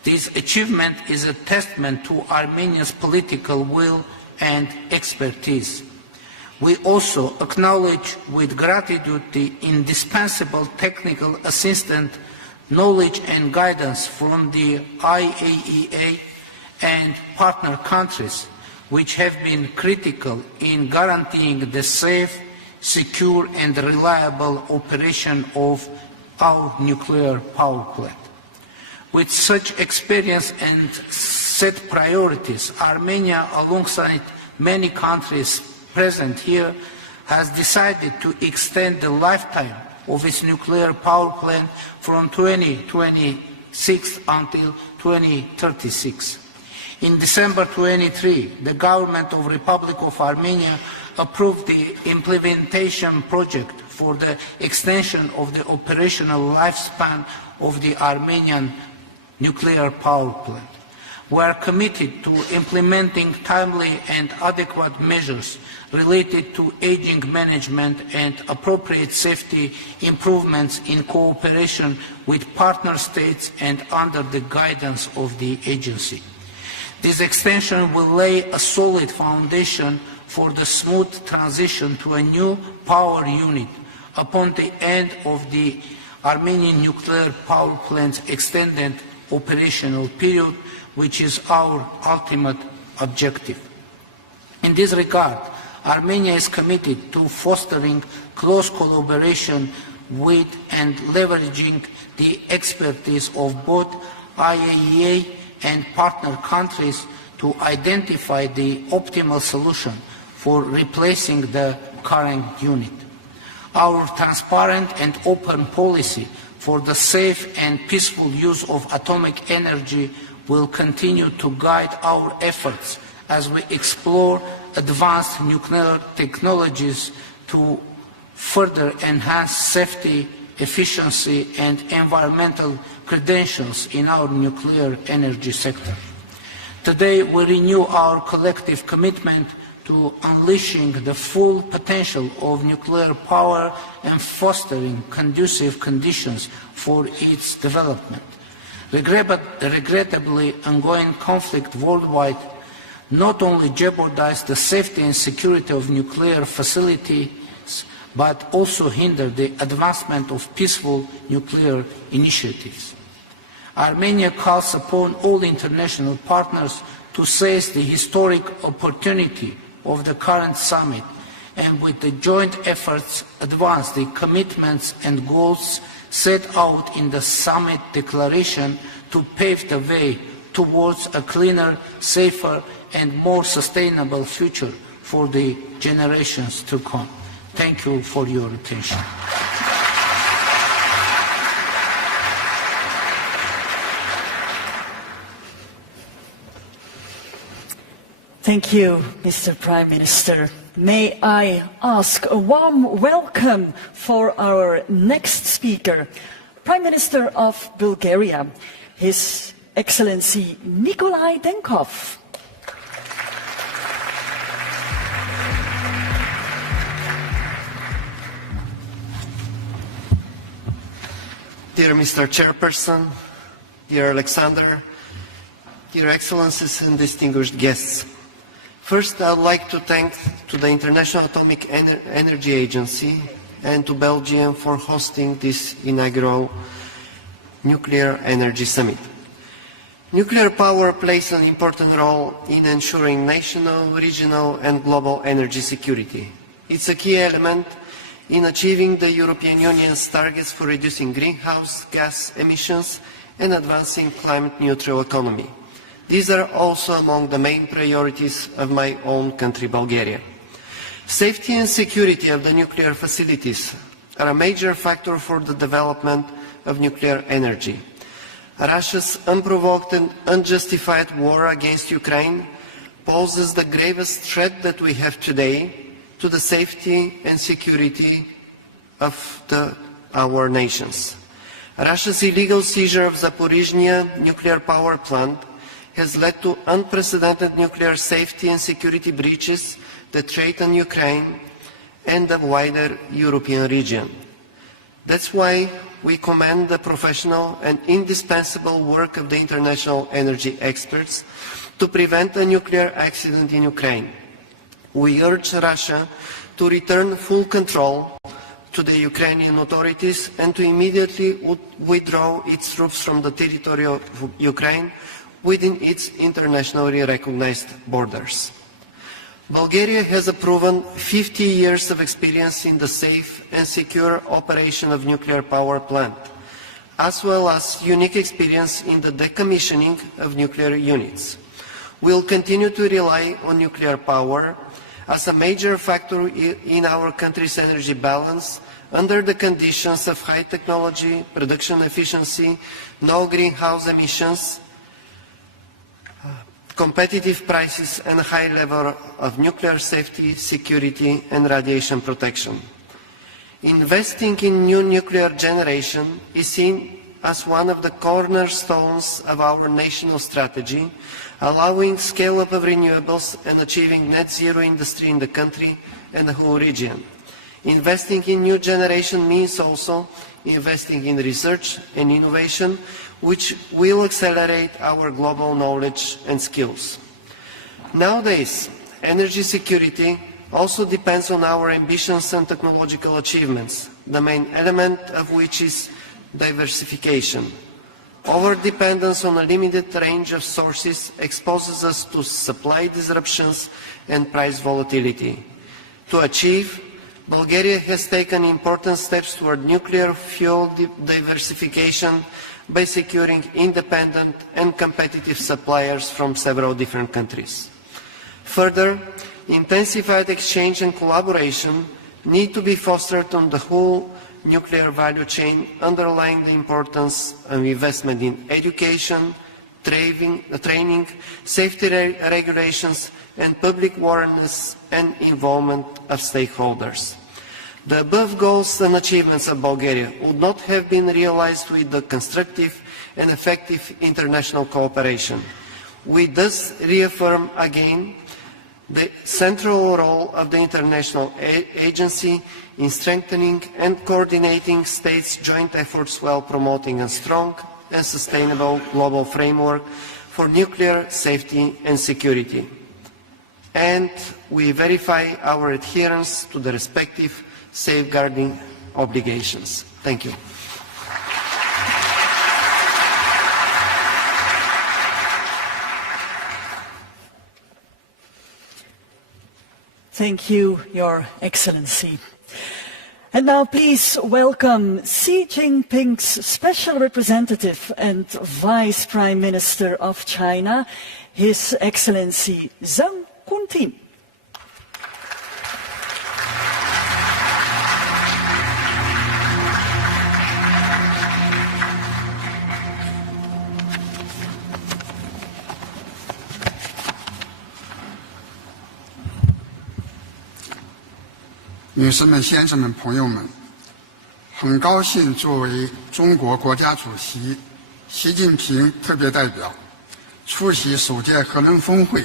This achievement is a testament to Armenia's political will and expertise. We also acknowledge with gratitude the indispensable technical assistance, knowledge and guidance from the IAEA and partner countries, which have been critical in guaranteeing the safe, secure and reliable operation of our nuclear power plant. With such experience and set priorities, Armenia, alongside many countries present here, has decided to extend the lifetime of its nuclear power plant from 2026 until 2036. In December 23, the government of the Republic of Armenia approved the implementation project for the extension of the operational lifespan of the Armenian nuclear power plant. We are committed to implementing timely and adequate measures related to aging management and appropriate safety improvements in cooperation with partner states and under the guidance of the agency. This extension will lay a solid foundation for the smooth transition to a new power unit upon the end of the Armenian nuclear power plant's extended operational period, which is our ultimate objective. In this regard, Armenia is committed to fostering close collaboration with and leveraging the expertise of both IAEA and partner countries to identify the optimal solution for replacing the current unit. Our transparent and open policy for the safe and peaceful use of atomic energy will continue to guide our efforts as we explore advanced nuclear technologies to further enhance safety, efficiency and environmental credentials in our nuclear energy sector. Today we renew our collective commitment to unleashing the full potential of nuclear power and fostering conducive conditions for its development. Regrettably, ongoing conflict worldwide not only jeopardize the safety and security of nuclear facilities, but also hinder the advancement of peaceful nuclear initiatives. Armenia calls upon all international partners to seize the historic opportunity of the current summit and with the joint efforts advance the commitments and goals set out in the summit declaration to pave the way towards a cleaner, safer and more sustainable future for the generations to come. Thank you for your attention. Thank you, Mr. Prime Minister. May I ask a warm welcome for our next speaker, Prime Minister of Bulgaria, His Excellency Nikolai Denkov. Dear Mr. Chairperson, dear Alexander, dear Excellencies and distinguished guests. First, I would like to thank the International Atomic Energy Agency and to Belgium for hosting this inaugural Nuclear Energy Summit. Nuclear power plays an important role in ensuring national, regional and global energy security. It's a key element in achieving the European Union's targets for reducing greenhouse gas emissions and advancing climate-neutral economy. These are also among the main priorities of my own country, Bulgaria. Safety and security of the nuclear facilities are a major factor for the development of nuclear energy. Russia's unprovoked and unjustified war against Ukraine poses the gravest threat that we have today to the safety and security of our nations. Russia's illegal seizure of Zaporizhzhia nuclear power plant has led to unprecedented nuclear safety and security breaches that threaten Ukraine and the wider European region. That's why we commend the professional and indispensable work of the international energy experts to prevent a nuclear accident in Ukraine. We urge Russia to return full control to the Ukrainian authorities and to immediately withdraw its troops from the territory of Ukraine within its internationally recognized borders. Bulgaria has a proven 50 years of experience in the safe and secure operation of nuclear power plant, as well as unique experience in the decommissioning of nuclear units. We will continue to rely on nuclear power as a major factor in our country's energy balance under the conditions of high technology, production efficiency, no greenhouse emissions, competitive prices and high level of nuclear safety, security and radiation protection. Investing in new nuclear generation is seen as one of the cornerstones of our national strategy, allowing scale-up of renewables and achieving net zero industry in the country and the whole region. Investing in new generation means also investing in research and innovation, which will accelerate our global knowledge and skills. Nowadays, energy security also depends on our ambitions and technological achievements, the main element of which is diversification. Over-dependence on a limited range of sources exposes us to supply disruptions and price volatility. To achieve, Bulgaria has taken important steps toward nuclear fuel diversification by securing independent and competitive suppliers from several different countries. Further, intensified exchange and collaboration need to be fostered on the whole nuclear value chain, underlying the importance of investment in education, training, safety regulations, and public awareness and involvement of stakeholders. The above goals and achievements of Bulgaria would not have been realized with the constructive and effective international cooperation. We thus reaffirm again the central role of the international agency in strengthening and coordinating states' joint efforts while promoting a strong and sustainable global framework for nuclear safety and security. And we verify our adherence to the respective safeguarding obligations. Thank you. Thank you, Your Excellency. And now please welcome Xi Jinping's Special Representative and Vice Prime Minister of China, His Excellency Zhang Kuntin. 女士们、先生们、朋友们，很高兴作为中国国家主席习近平特别代表出席首届核能峰会。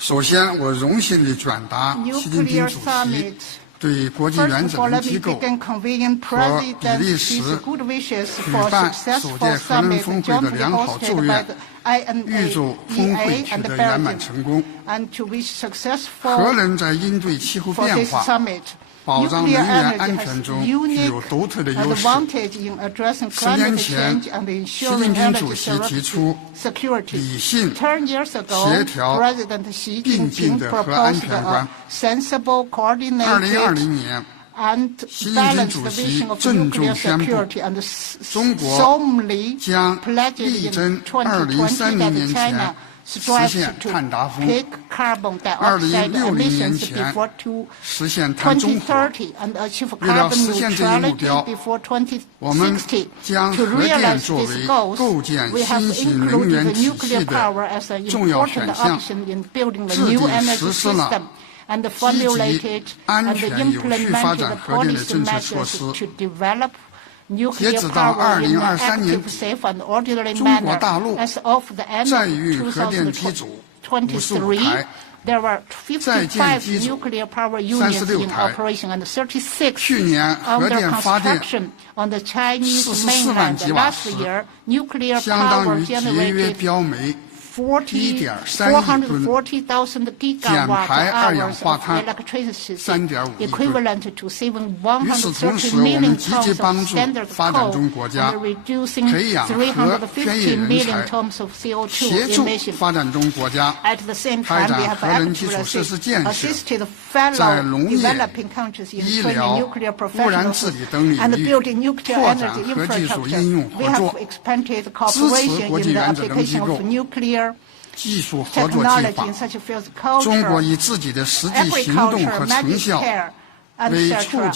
首先，我荣幸地转达习近平主席对国际原子能机构和比利时举办首届核能峰会的良好祝愿，预祝峰会取得圆满成功。核能在应对气候变化、保障能源安全中具有独特的优势。10年前，习近平主席提出理性、协调、并进的核安全观。2020年，习近平主席郑重宣布，中国将力争2030年前实现碳达峰，2060年前实现碳中和。为了实现这一目标，我们将核电作为构建新型能源体系的重要选项，制定实施了积极、安全、有序发展核电的政策措施。截止到2023年，中国大陆在运核电机组55台，在建机组36台。去年核电发电44万吉瓦时，相当于节约标煤440,000 gigawatt-hours of electricity, equivalent to saving 130 million tons of standard coal and reducing 350 million tons of CO2 emissions. At the same time, we have actively assisted fellow developing countries in training nuclear professionals and building nuclear energy infrastructure. We have expanded cooperation in the application of nuclear technology in such fields as culture, agriculture, medical care, etc.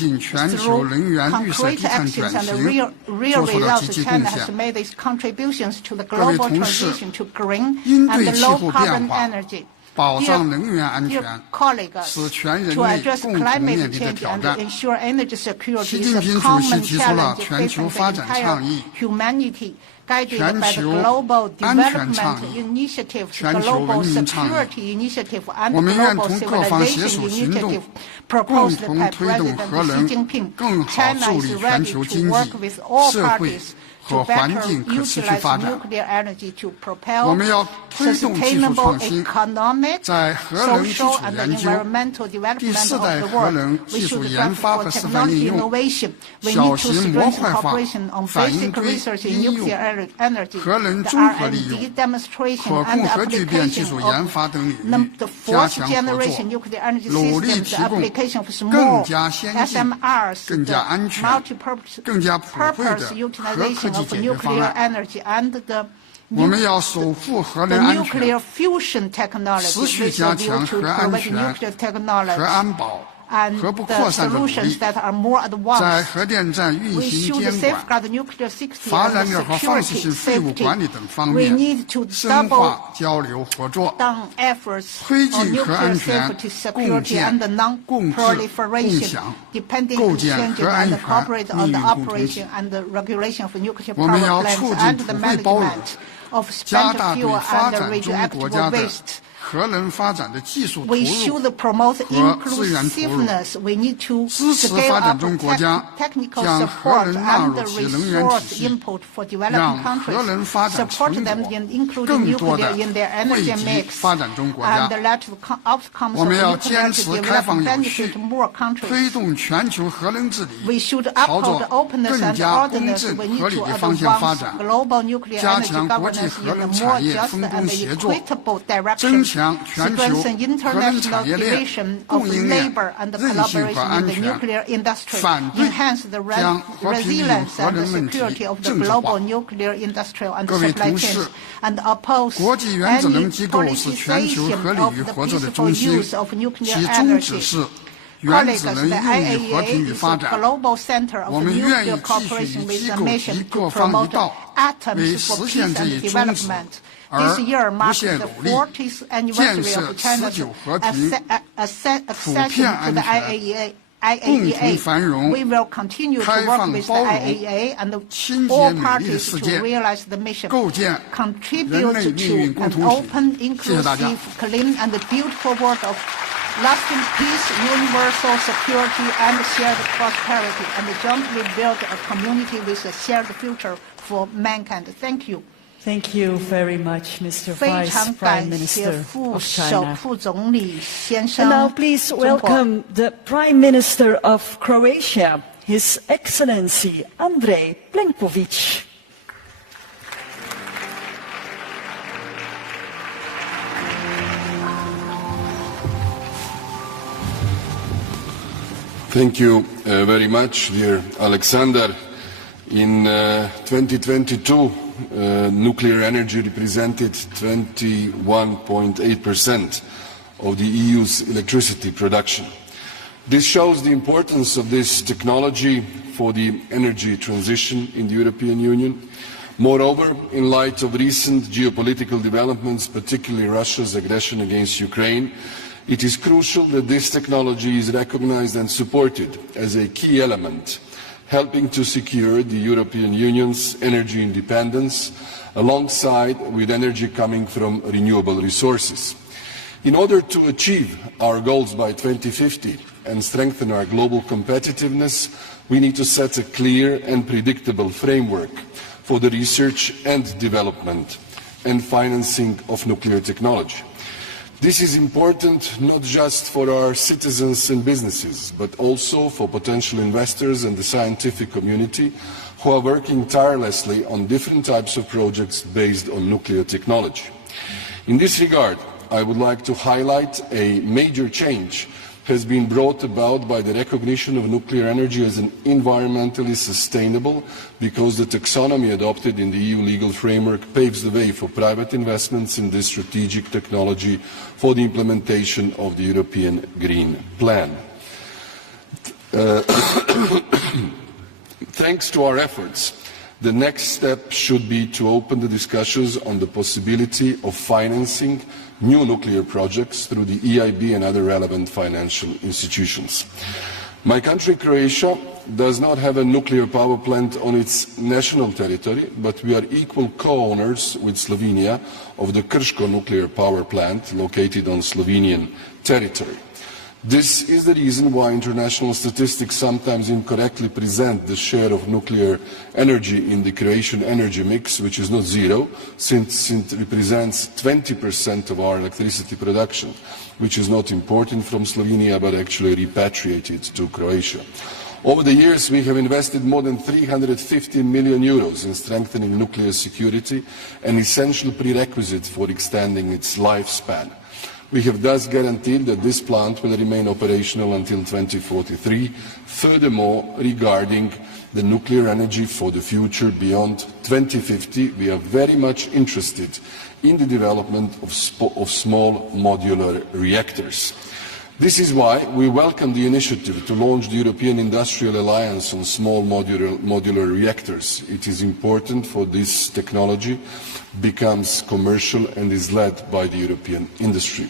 Through concrete actions and real results, China has made its contributions to the global transition to green and low-carbon energy. Dear colleagues, to address climate change and ensure energy security is a common challenge facing the entire humanity. Guided by the Global Development Initiative, Global Security Initiative, and Global Civilization Initiative proposed by President Xi Jinping, China is ready to work with all parties to better utilize nuclear energy to propel sustainable economic, social, and environmental development of the world. We should strive for technology innovation. We need to strengthen cooperation on basic research in nuclear energy, the R&D demonstration and application of the fourth-generation nuclear energy systems, the application of small SMRs, the multi-purpose utilization of nuclear energy, and the nuclear fusion technology with a view to provide nuclear technology and the solutions that are more advanced. We should safeguard nuclear security and security safety. We need to double down efforts on nuclear safety, security, and non-proliferation, depending on changes and cooperate on the operation and the regulation of nuclear power plants and the management of spent fuel and radioactive waste. We should promote inclusiveness. We need to scale up technical support and resource input for developing countries, support them in including nuclear in their energy mix, and let the outcomes of nuclear development benefit more countries. We should uphold openness and ordinance. We need to advance global nuclear energy governance in a more just and equitable direction. Strengthen international division of labor and collaboration in the nuclear industry, enhance the resilience and the security of the global nuclear industrial and supply chains, and oppose any politicization of the peaceful use of nuclear energy. Colleagues, the IAEA is a global center of nuclear cooperation with a mission to promote atoms for peace and development. This year marks the 40th anniversary of China's accession to the IAEA. We will continue to work with the IAEA and all parties to realize the mission, contribute to an open, inclusive, clean, and beautiful world of lasting peace, universal security, and shared prosperity, and jointly build a community with a shared future for mankind. Thank you. Thank you very much, Mr. Vice Prime Minister of China. And now please welcome the Prime Minister of Croatia, His Excellency Andrej Plenković. Thank you very much, dear Alexander. In 2022, nuclear energy represented 21.8% of the EU's electricity production. This shows the importance of this technology for the energy transition in the European Union. Moreover, in light of recent geopolitical developments, particularly Russia's aggression against Ukraine, it is crucial that this technology is recognized and supported as a key element, helping to secure the European Union's energy independence alongside with energy coming from renewable resources. In order to achieve our goals by 2050 and strengthen our global competitiveness, we need to set a clear and predictable framework for the research and development and financing of nuclear technology. This is important not just for our citizens and businesses, but also for potential investors and the scientific community who are working tirelessly on different types of projects based on nuclear technology. In this regard, I would like to highlight a major change has been brought about by the recognition of nuclear energy as an environmentally sustainable, because the taxonomy adopted in the EU legal framework paves the way for private investments in this strategic technology for the implementation of the European Green Plan. Thanks to our efforts, the next step should be to open the discussions on the possibility of financing new nuclear projects through the EIB and other relevant financial institutions. My country, Croatia, does not have a nuclear power plant on its national territory, but we are equal co-owners with Slovenia of the Krško nuclear power plant located on Slovenian territory. This is the reason why international statistics sometimes incorrectly present the share of nuclear energy in the Croatian energy mix, which is not zero, since it represents 20% of our electricity production, which is not imported from Slovenia but actually repatriated to Croatia. Over the years, we have invested more than 350 million euros in strengthening nuclear security, an essential prerequisite for extending its lifespan. We have thus guaranteed that this plant will remain operational until 2043. Furthermore, regarding the nuclear energy for the future beyond 2050, we are very much interested in the development of small modular reactors. This is why we welcome the initiative to launch the European Industrial Alliance on Small Modular Reactors. It is important for this technology becomes commercial and is led by the European industry.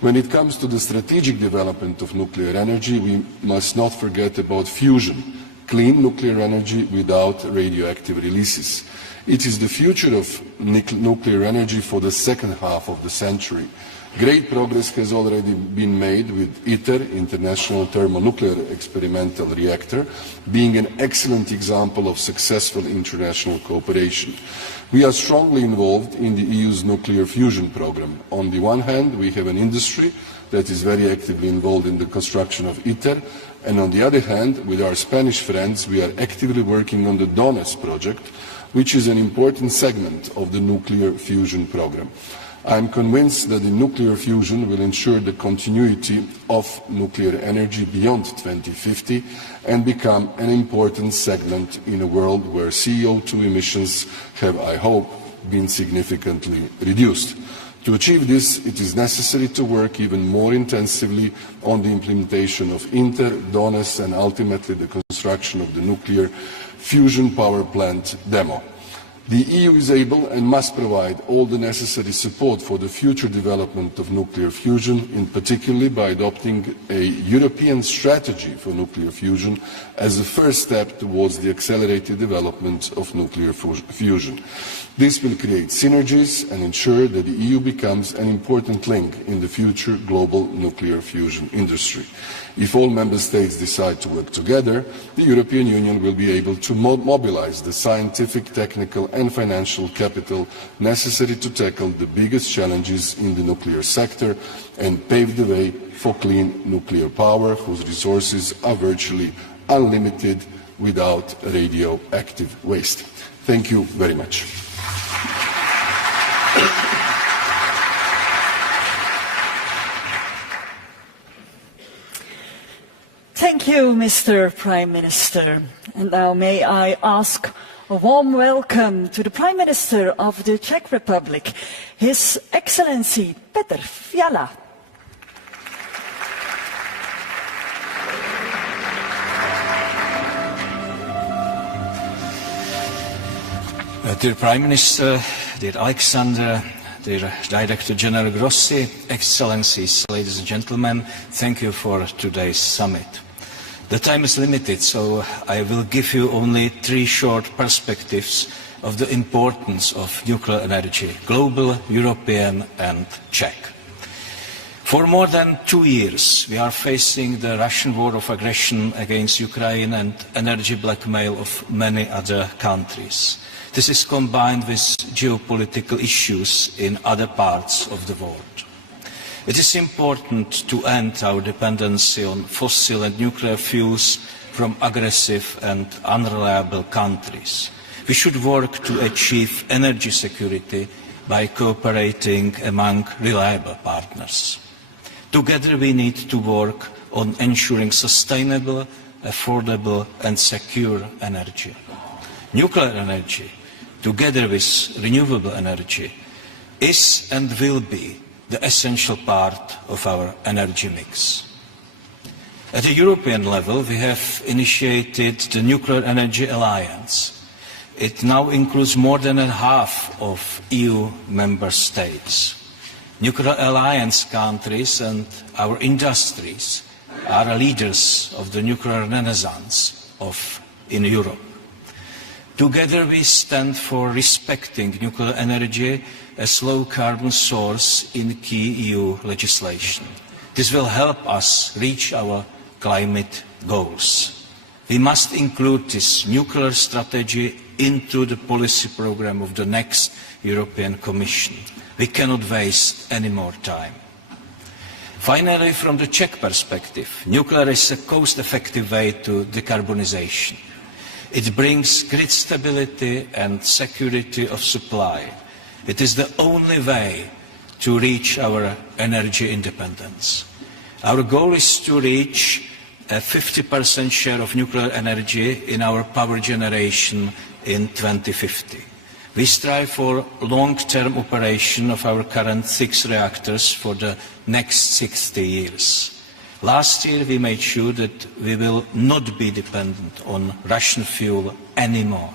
When it comes to the strategic development of nuclear energy, we must not forget about fusion, clean nuclear energy without radioactive releases. It is the future of nuclear energy for the second half of the century. Great progress has already been made with ITER, International Thermonuclear Experimental Reactor, being an excellent example of successful international cooperation. We are strongly involved in the EU's nuclear fusion program. On the one hand, we have an industry that is very actively involved in the construction of ITER, and on the other hand, with our Spanish friends, we are actively working on the DONES project, which is an important segment of the nuclear fusion program. I am convinced that the nuclear fusion will ensure the continuity of nuclear energy beyond 2050 and become an important segment in a world where CO2 emissions have, I hope, been significantly reduced. To achieve this, it is necessary to work even more intensively on the implementation of ITER, DONES, and ultimately the construction of the nuclear fusion power plant demo. The EU is able and must provide all the necessary support for the future development of nuclear fusion, in particular by adopting a European strategy for nuclear fusion as a first step towards the accelerated development of nuclear fusion. This will create synergies and ensure that the EU becomes an important link in the future global nuclear fusion industry. If all member states decide to work together, the European Union will be able to mobilize the scientific, technical and financial capital necessary to tackle the biggest challenges in the nuclear sector and pave the way for clean nuclear power, whose resources are virtually unlimited without radioactive waste. Thank you very much. Thank you, Mr. Prime Minister. And now may I ask a warm welcome to the Prime Minister of the Czech Republic, His Excellency Petr Fiala. Dear Prime Minister, dear Alexander, dear Director General Grossi, Excellencies, ladies and gentlemen, thank you for today's summit. The time is limited, so I will give you only 3 short perspectives of the importance of nuclear energy, global, European and Czech. For more than 2 years, we are facing the Russian war of aggression against Ukraine and energy blackmail of many other countries. This is combined with geopolitical issues in other parts of the world. It is important to end our dependency on fossil and nuclear fuels from aggressive and unreliable countries. We should work to achieve energy security by cooperating among reliable partners. Together we need to work on ensuring sustainable, affordable and secure energy. Nuclear energy, together with renewable energy, is and will be the essential part of our energy mix. At the European level, we have initiated the Nuclear Energy Alliance. It now includes more than half of EU member states. Nuclear alliance countries and our industries are leaders of the nuclear renaissance in Europe. Together we stand for respecting nuclear energy as low-carbon source in key EU legislation. This will help us reach our climate goals. We must include this nuclear strategy into the policy programme of the next European Commission. We cannot waste any more time. Finally, from the Czech perspective, nuclear is a cost-effective way to decarbonisation. It brings grid stability and security of supply. It is the only way to reach our energy independence. Our goal is to reach a 50% share of nuclear energy in our power generation in 2050. We strive for long-term operation of our current 6 reactors for the next 60 years. Last year we made sure that we will not be dependent on Russian fuel anymore.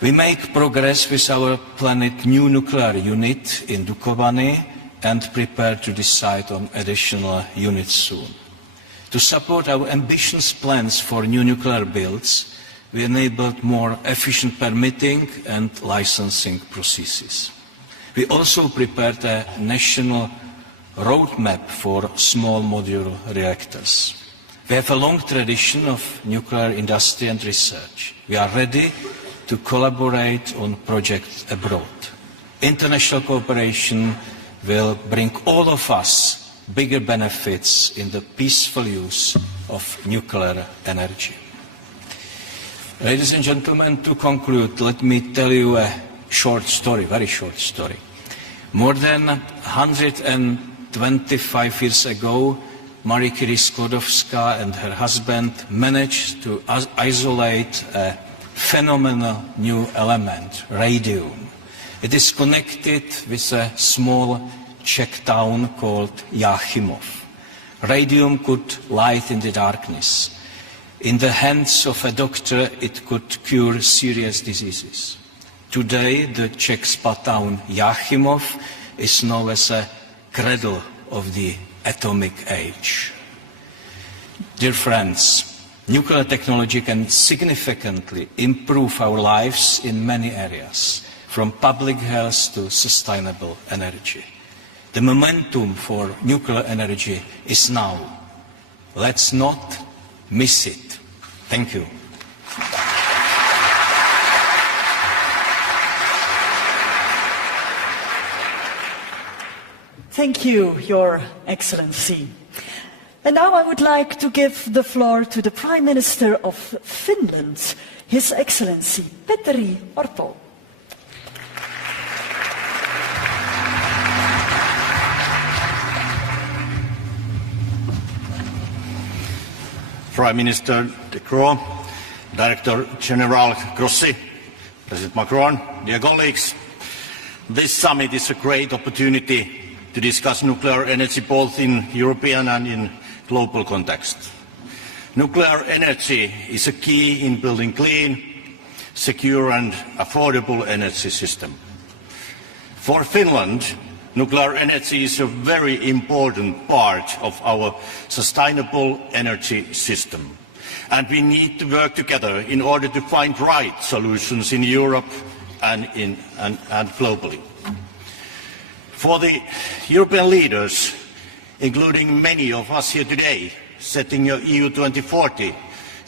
We make progress with our planned new nuclear unit in Dukovany and prepare to decide on additional units soon. To support our ambitious plans for new nuclear builds, we enabled more efficient permitting and licensing processes. We also prepared a national roadmap for small modular reactors. We have a long tradition of nuclear industry and research. We are ready to collaborate on projects abroad. International cooperation will bring all of us bigger benefits in the peaceful use of nuclear energy. Ladies and gentlemen, to conclude, let me tell you a short story, very short story. More than 125 years ago, Marie Curie Skłodowska and her husband managed to isolate a phenomenal new element, radium. It is connected with a small Czech town called Jáchymov. Radium could light in the darkness. In the hands of a doctor, it could cure serious diseases. Today, the Czech spa town Jáchymov is known as a cradle of the atomic age. Dear friends, nuclear technology can significantly improve our lives in many areas, from public health to sustainable energy. The momentum for nuclear energy is now. Let's not miss it. Thank you. Thank you, Your Excellency. And now I would like to give the floor to the Prime Minister of Finland, His Excellency Petteri Orpo. Prime Minister De Croo, Director General Grossi, President Macron, dear colleagues, this summit is a great opportunity to discuss nuclear energy both in European and in global context. Nuclear energy is a key in building clean, secure and affordable energy system. For Finland, nuclear energy is a very important part of our sustainable energy system. And we need to work together in order to find right solutions in Europe and globally. For the European leaders, including many of us here today, setting EU 2040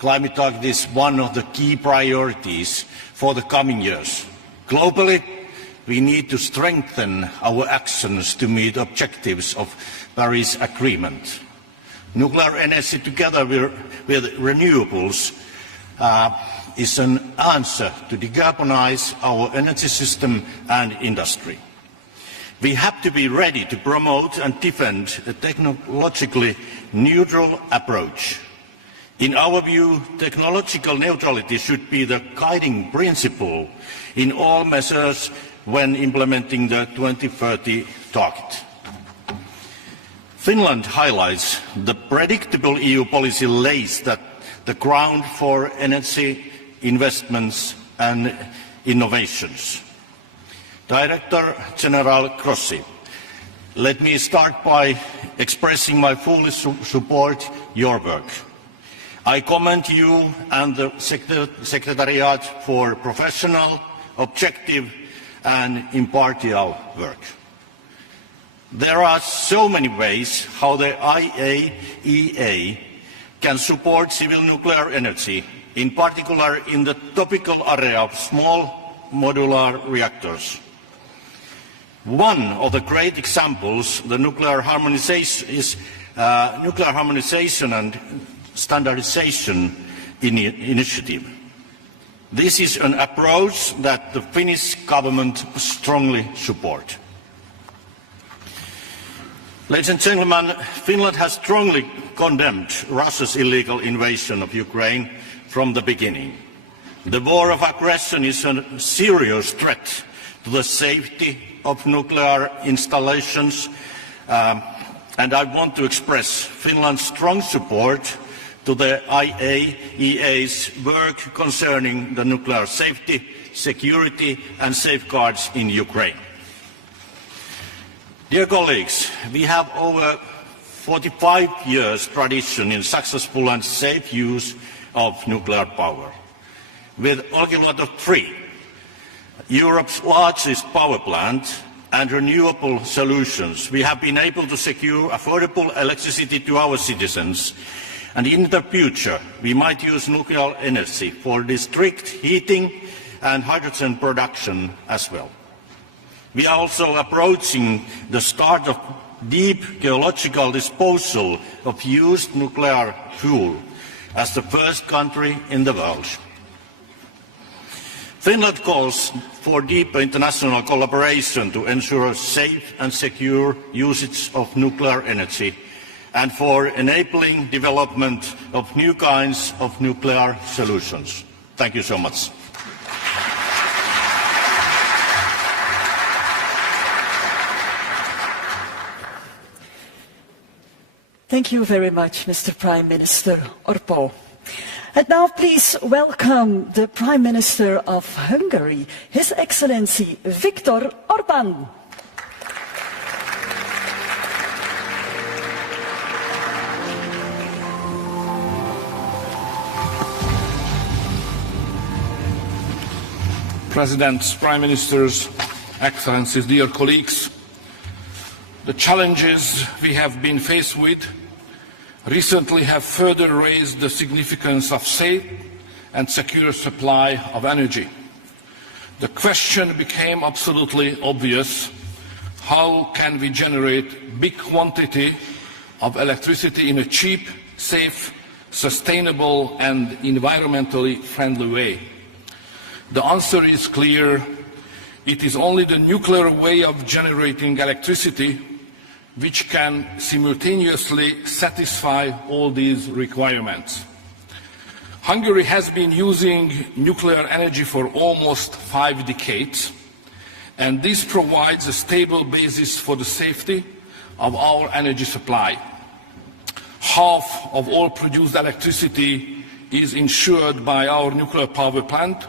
climate target is one of the key priorities for the coming years. Globally, we need to strengthen our actions to meet objectives of Paris Agreement. Nuclear energy together with renewables is an answer to decarbonize our energy system and industry. We have to be ready to promote and defend a technologically neutral approach. In our view, technological neutrality should be the guiding principle in all measures when implementing the 2030 target. Finland highlights the predictable EU policy lays the ground for energy investments and innovations. Director General Grossi, let me start by expressing my full support your work. I commend you and the Secretariat for professional, objective and impartial work. There are so many ways how the IAEA can support civil nuclear energy, in particular in the topical area of small modular reactors. One of the great examples, the nuclear harmonization, is nuclear harmonization and standardization initiative. This is an approach that the Finnish government strongly supports. Ladies and gentlemen, Finland has strongly condemned Russia's illegal invasion of Ukraine from the beginning. The war of aggression is a serious threat to the safety of nuclear installations, and I want to express Finland's strong support to the IAEA's work concerning the nuclear safety, security and safeguards in Ukraine. Dear colleagues, we have over 45 years tradition in successful and safe use of nuclear power. With Olkiluoto 3, Europe's largest power plant and renewable solutions, we have been able to secure affordable electricity to our citizens. And in the future, we might use nuclear energy for district heating and hydrogen production as well. We are also approaching the start of deep geological disposal of used nuclear fuel as the first country in the world. Finland calls for deeper international collaboration to ensure safe and secure usage of nuclear energy and for enabling development of new kinds of nuclear solutions. Thank you so much. Thank you very much, Mr. Prime Minister Orpo. And now please welcome the Prime Minister of Hungary, His Excellency Viktor Orbán. Presidents, Prime Ministers, Excellencies, dear colleagues, the challenges we have been faced with recently have further raised the significance of safe and secure supply of energy. The question became absolutely obvious: how can we generate big quantity of electricity in a cheap, safe, sustainable and environmentally friendly way? The answer is clear. It is only the nuclear way of generating electricity which can simultaneously satisfy all these requirements. Hungary has been using nuclear energy for almost 5 decades, and this provides a stable basis for the safety of our energy supply. Half of all produced electricity is ensured by our nuclear power plant,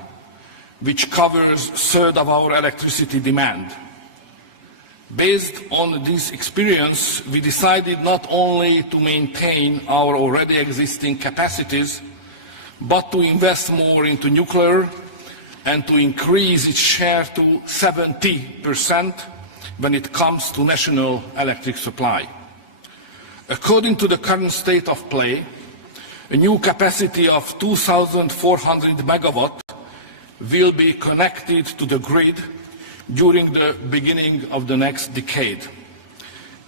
which covers a third of our electricity demand. Based on this experience, we decided not only to maintain our already existing capacities, but to invest more into nuclear and to increase its share to 70% when it comes to national electric supply. According to the current state of play, A new capacity of 2,400 megawatt will be connected to the grid during the beginning of the next decade.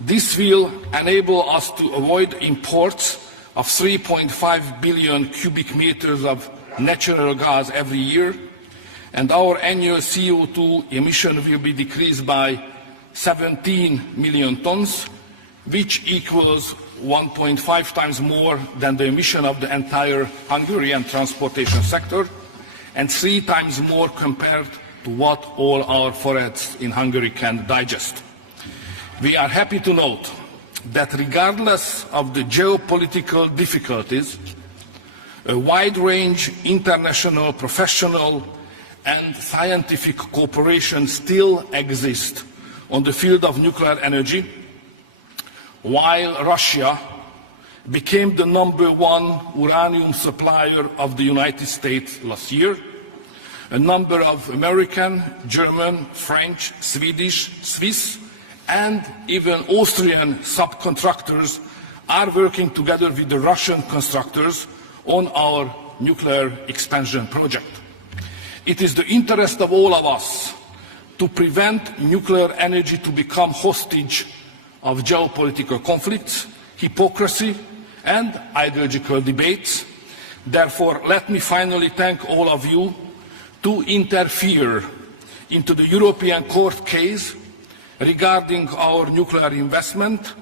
This will enable us to avoid imports of 3.5 billion cubic meters of natural gas every year, and our annual CO2 emission will be decreased by 17 million tons, which equals 1.5 times more than the emission of the entire Hungarian transportation sector, and 3 times more compared to what all our forests in Hungary can digest. We are happy to note that regardless of the geopolitical difficulties, a wide range of international, professional and scientific cooperation still exists on the field of nuclear energy, while Russia became the #1 uranium supplier of the United States last year. A number of American, German, French, Swedish, Swiss and even Austrian subcontractors are working together with the Russian constructors on our nuclear expansion project. It is the interest of all of us to prevent nuclear energy to become hostage of geopolitical conflicts, hypocrisy and ideological debates. Therefore, let me finally thank all of you to interfere into the European Court case regarding our nuclear investment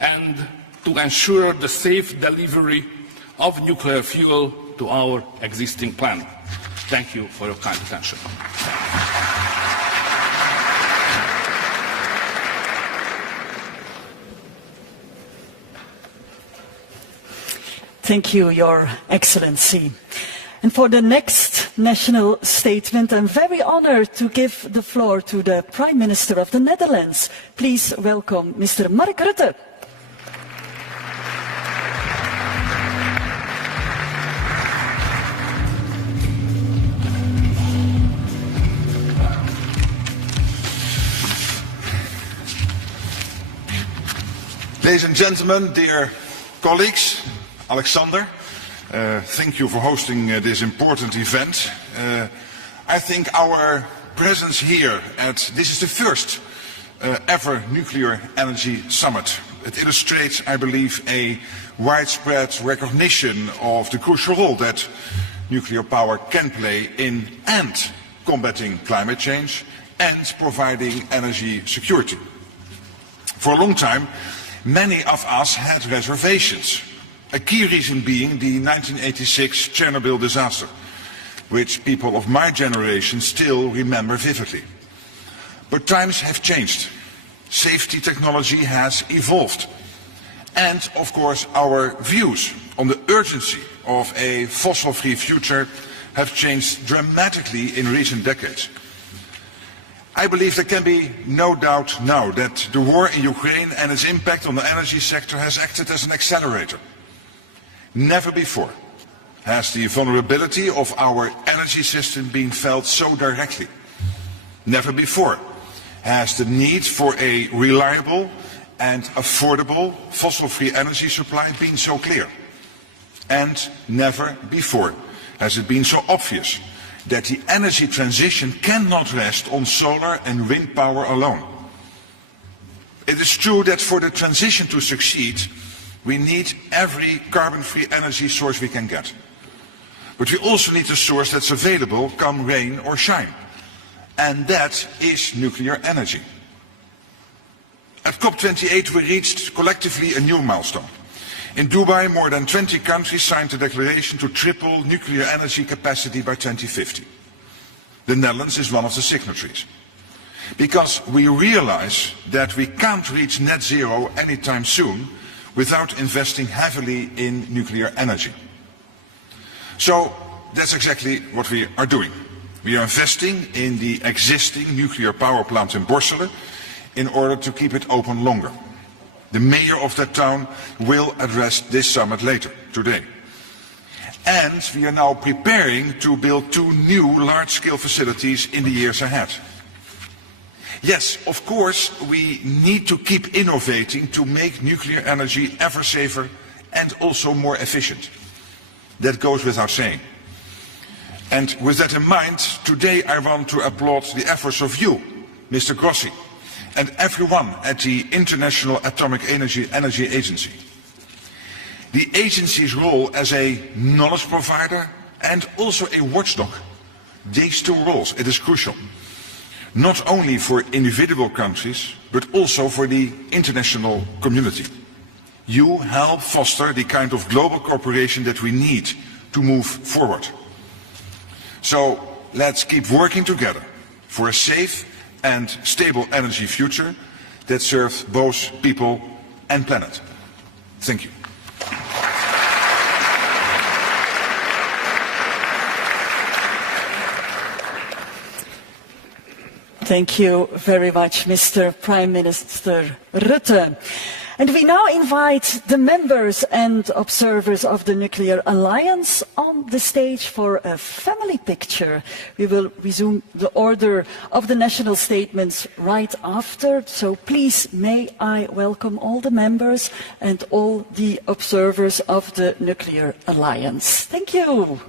and to ensure the safe delivery of nuclear fuel to our existing plant. Thank you for your kind attention. Thank you, Your Excellency. And for the next national statement, I'm very honored to give the floor to the Prime Minister of the Netherlands. Please welcome Mr. Mark Rutte. Ladies and gentlemen, dear colleagues, Alexander, thank you for hosting this important event. I think our presence here this is the first ever nuclear energy summit. It illustrates, I believe, a widespread recognition of the crucial role that nuclear power can play in and combating climate change and providing energy security. For a long time, many of us had reservations. A key reason being the 1986 Chernobyl disaster, which people of my generation still remember vividly. But times have changed. Safety technology has evolved. And, of course, our views on the urgency of a fossil-free future have changed dramatically in recent decades. I believe there can be no doubt now that the war in Ukraine and its impact on the energy sector has acted as an accelerator. Never before has the vulnerability of our energy system been felt so directly. Never before has the need for a reliable and affordable fossil-free energy supply been so clear. And never before has it been so obvious that the energy transition cannot rest on solar and wind power alone. It is true that for the transition to succeed, we need every carbon-free energy source we can get. But we also need a source that's available come rain or shine. And that is nuclear energy. At COP28 we reached collectively a new milestone. In Dubai, more than 20 countries signed a declaration to triple nuclear energy capacity by 2050. The Netherlands is one of the signatories. Because we realize that we can't reach net zero anytime soon without investing heavily in nuclear energy. So that's exactly what we are doing. We are investing in the existing nuclear power plant in Borselen in order to keep it open longer. The mayor of that town will address this summit later today. And we are now preparing to build 2 new large-scale facilities in the years ahead. Yes, of course, we need to keep innovating to make nuclear energy ever safer and also more efficient. That goes without saying. And with that in mind, today I want to applaud the efforts of you, Mr. Grossi, and everyone at the International Atomic Energy Agency. The agency's role as a knowledge provider and also a watchdog. These two roles, it is crucial. Not only for individual countries, but also for the international community. You help foster the kind of global cooperation that we need to move forward. So let's keep working together for a safe and stable energy future that serves both people and planet. Thank you. Thank you very much, Mr. Prime Minister Rutte. And we now invite the members and observers of the Nuclear Alliance on the stage for a family picture. We will resume the order of the national statements right after, so please may I welcome all the members and all the observers of the Nuclear Alliance. Thank you.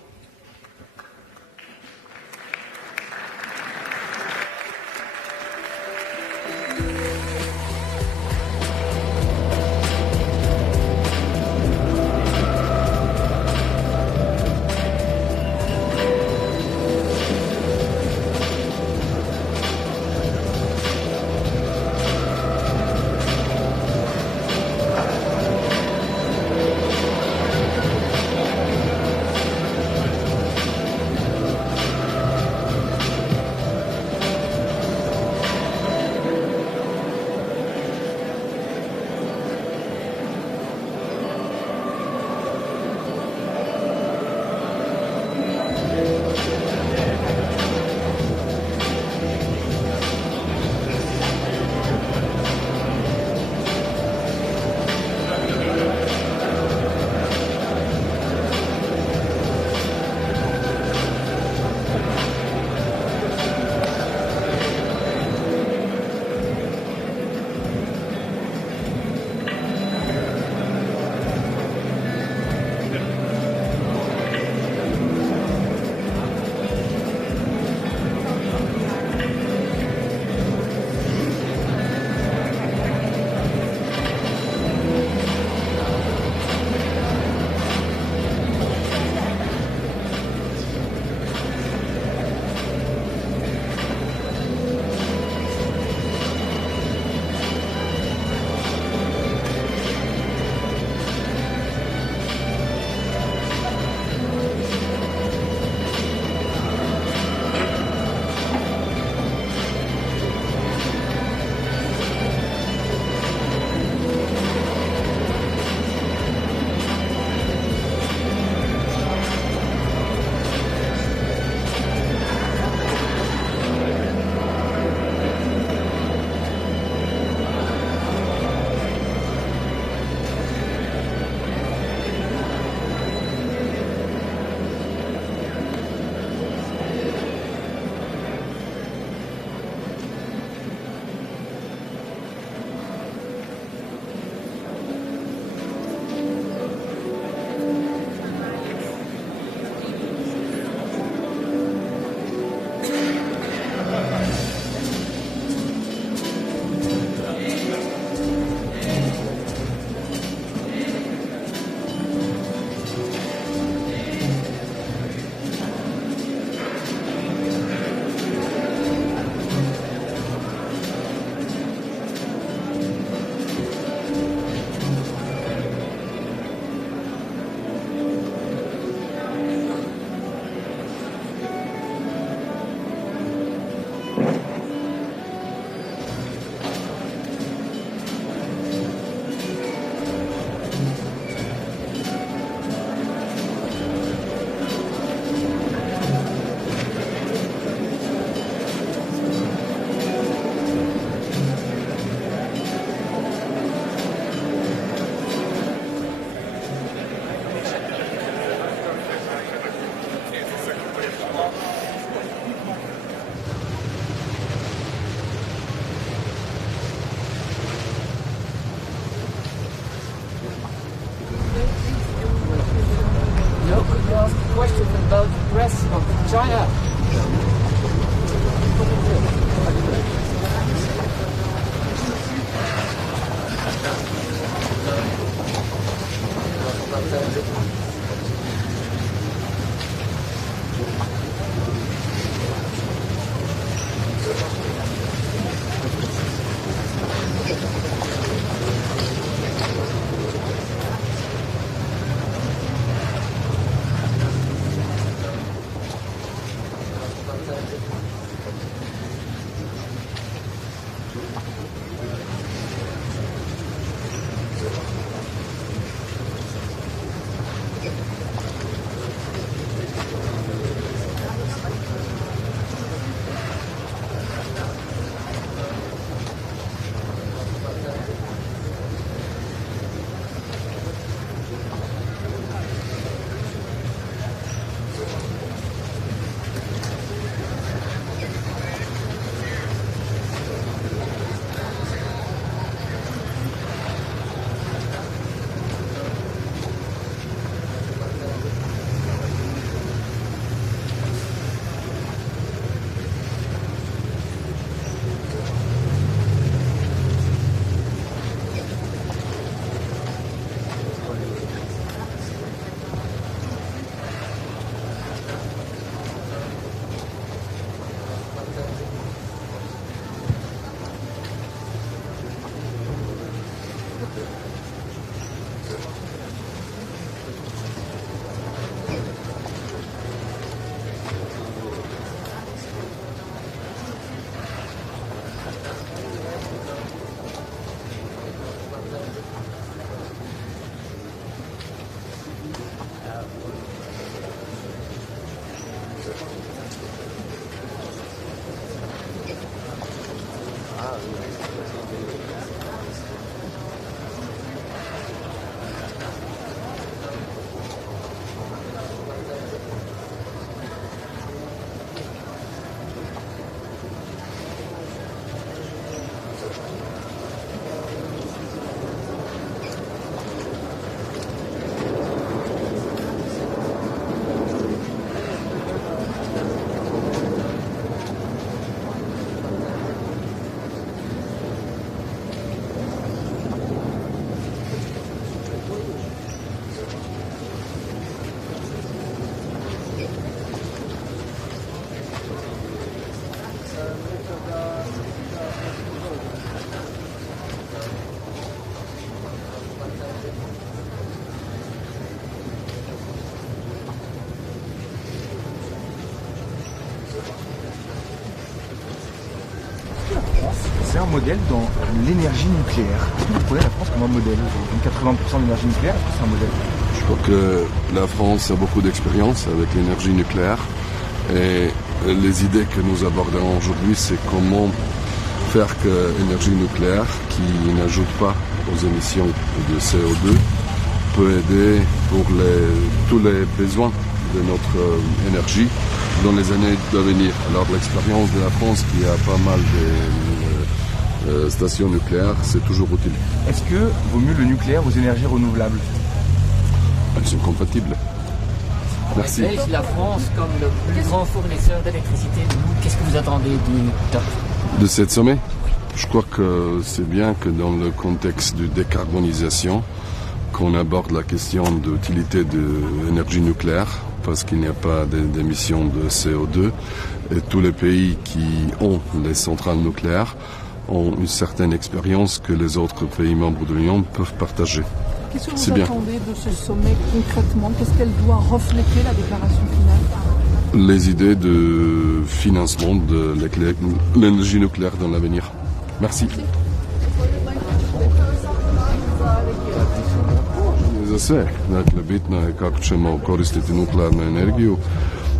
C'est un modèle dans l'énergie nucléaire. Est-ce que vous prenez la France comme un modèle? 80% d'énergie nucléaire, est-ce que c'est un modèle? Je crois que la France a beaucoup d'expérience avec l'énergie nucléaire et les idées que nous aborderons aujourd'hui, c'est comment faire que l'énergie nucléaire, qui n'ajoute pas aux émissions de CO2, peut aider pour tous les besoins de notre énergie dans les années à venir. Alors l'expérience de la France, qui a pas mal de stations nucléaires, c'est toujours utile. Est-ce que vaut mieux le nucléaire aux énergies renouvelables? Elles sont compatibles. Merci. La France, comme le plus grand fournisseur d'électricité, qu'est-ce que vous attendez du top? De cette sommet? Je crois que c'est bien que dans le contexte de décarbonisation, qu'on aborde la question de l'utilité de l'énergie nucléaire, parce qu'il n'y a pas d'émissions de CO2, et tous les pays qui ont des centrales nucléaires ont une certaine expérience que les autres pays membres de l'Union peuvent partager. Qu'est-ce que vous attendez de ce sommet concrètement? Qu'est-ce qu'elle doit refléter, la déclaration finale? Les idées de financement de l'énergie nucléaire dans l'avenir. Merci. Za sve. Dakle, bitno je kako ćemo koristiti nuklearnu energiju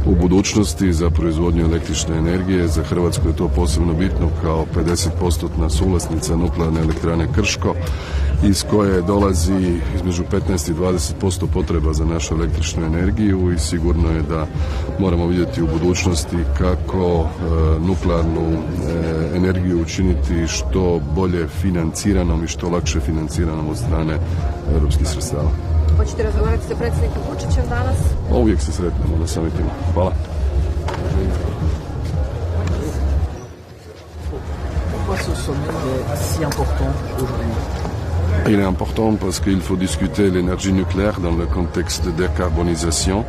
u budućnosti za proizvodnju električne energije. Za Hrvatsku je to posebno bitno kao 50% suvlasnica nuklearne elektrane Krško, iz koje dolazi između 15 i 20% potreba za našu električnu energiju i sigurno je da moramo vidjeti u budućnosti kako nuklearnu energiju učiniti što bolje financiranom i što lakše financiranom od strane europskih sredstava. Hoćete razgovarati sa predsjednikom Vučićem danas? Uvijek se sretnemo na samitima. Hvala. Pourquoi ce sommet est si important aujourd'hui? Il est important parce qu'il faut discuter l'énergie nucléaire dans le contexte de décarbonisation.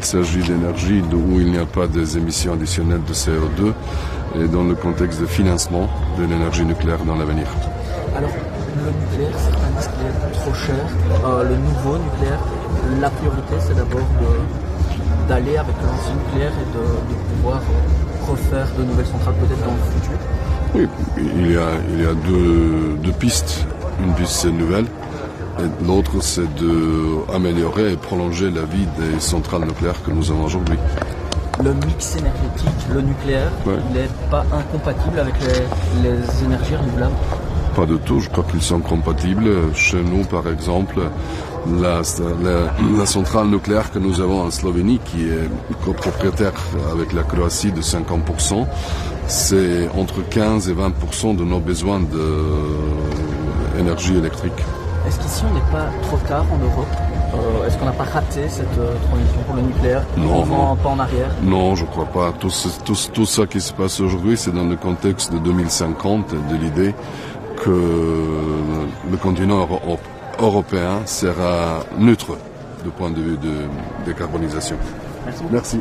Il s'agit d'énergie où il n'y a pas des émissions additionnelles de CO2 et dans le contexte de financement de l'énergie nucléaire dans l'avenir. Alors, le nucléaire, certains disent qu'il est trop cher. Le nouveau nucléaire, la priorité, c'est d'abord d'aller avec l'ancien nucléaire et de pouvoir refaire de nouvelles centrales peut-être dans le futur. Oui, il y a deux pistes. Une piste, c'est nouvelle, et l'autre, c'est d'améliorer et prolonger la vie des centrales nucléaires que nous avons aujourd'hui. Le mix énergétique, le nucléaire, il n'est pas incompatible avec les énergies renouvelables? Pas du tout, je crois qu'ils sont compatibles. Chez nous, par exemple, la centrale nucléaire que nous avons en Slovénie, qui est copropriétaire avec la Croatie de 50%, c'est entre 15 et 20% de nos besoins d'énergie électrique. Est-ce qu'ici on n'est pas trop tard en Europe? Est-ce qu'on n'a pas raté cette transition pour le nucléaire? Non, on pas en arrière? Non, je ne crois pas. Tout ça qui se passe aujourd'hui, c'est dans le contexte de 2050, de l'idée que le continent européen sera neutre du point de vue de décarbonisation. Merci. Merci.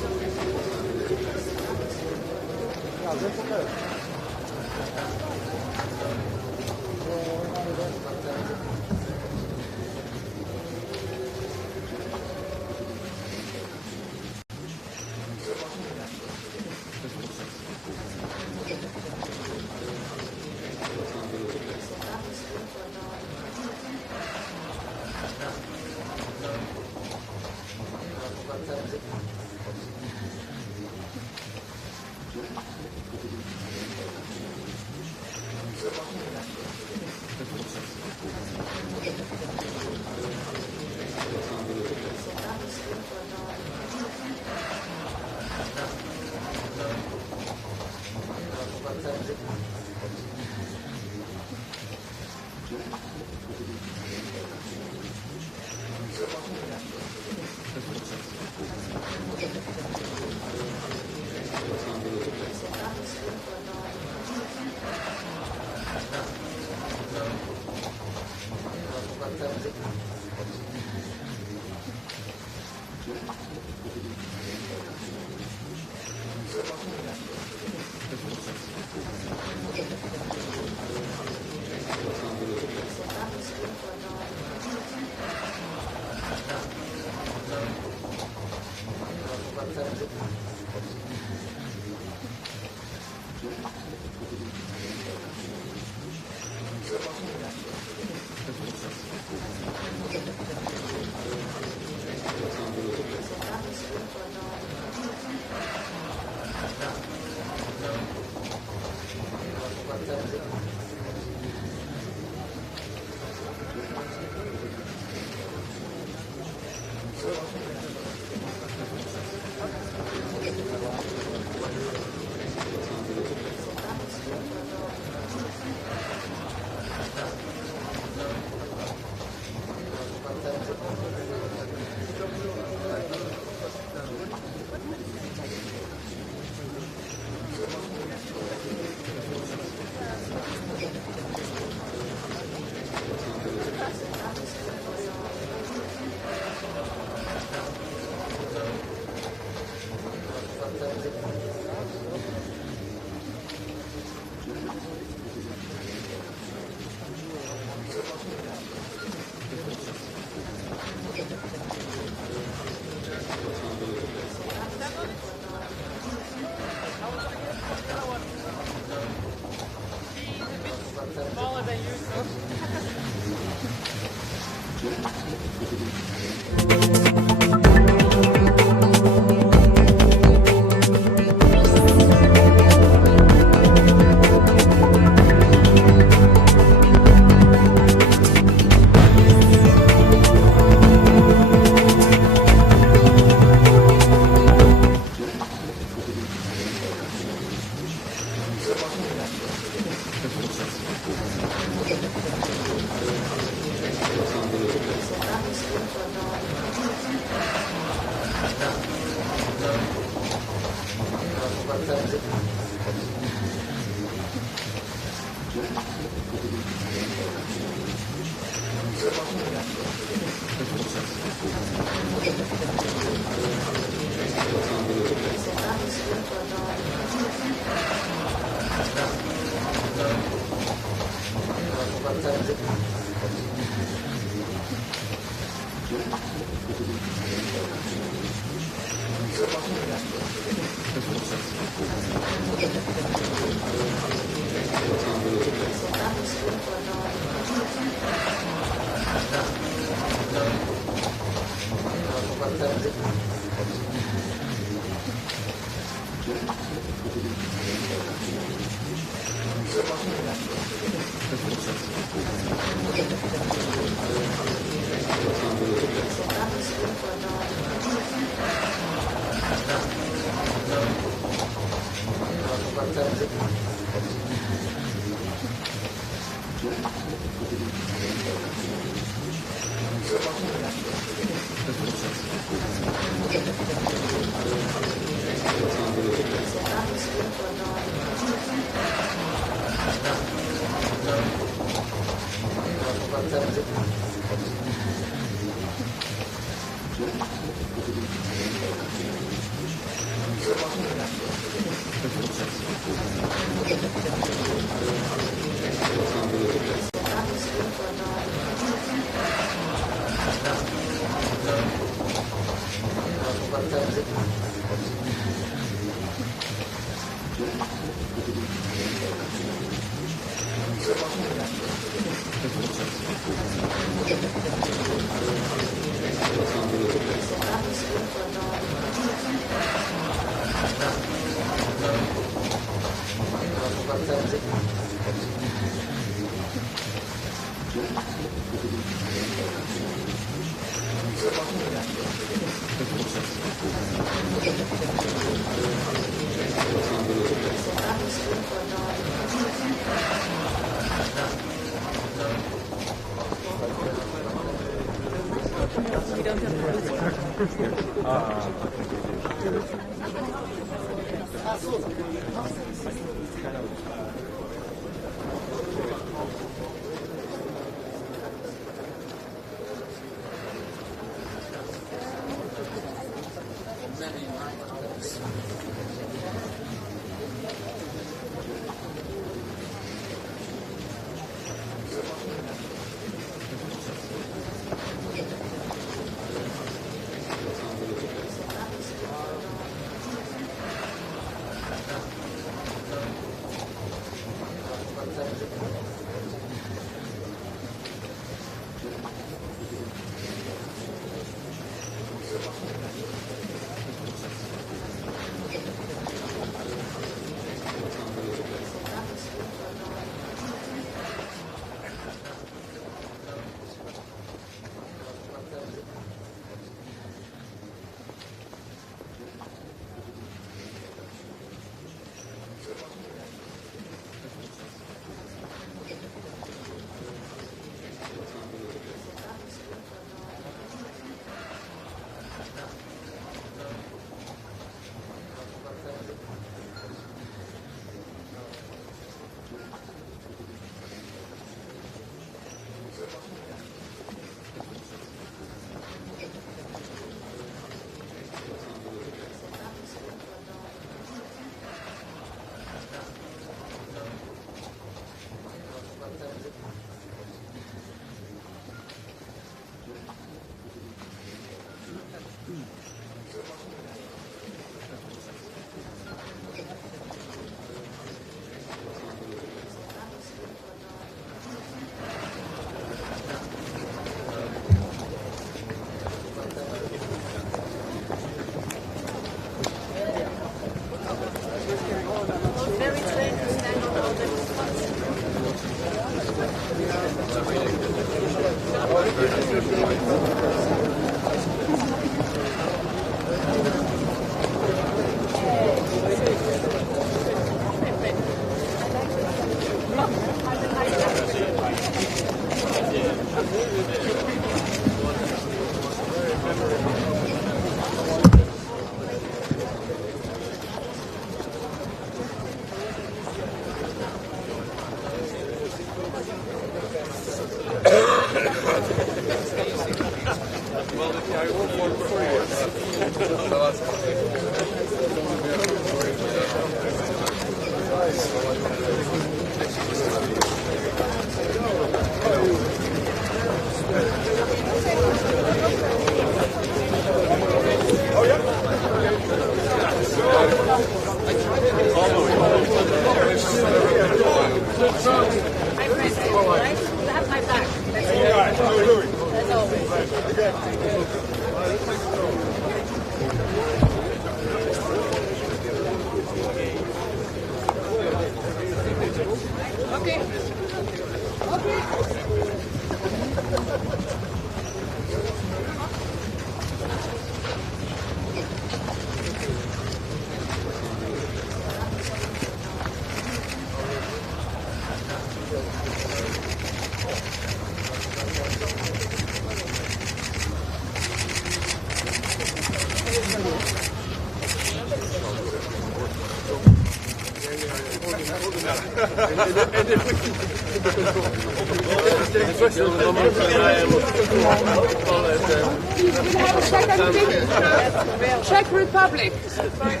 Czech Republic. That's right.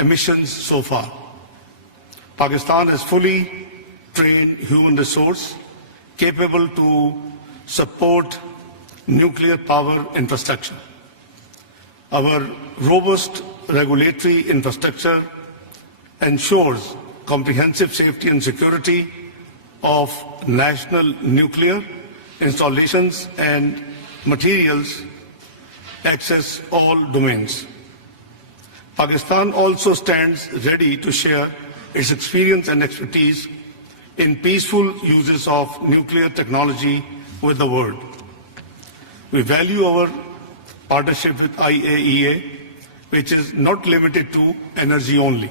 emissions so far. Pakistan has fully trained human resource capable to support nuclear power infrastructure. Our robust regulatory infrastructure ensures comprehensive safety and security of national nuclear installations and materials access all domains. Pakistan also stands ready to share its experience and expertise in peaceful uses of nuclear technology with the world. We value our partnership with IAEA, which is not limited to energy only.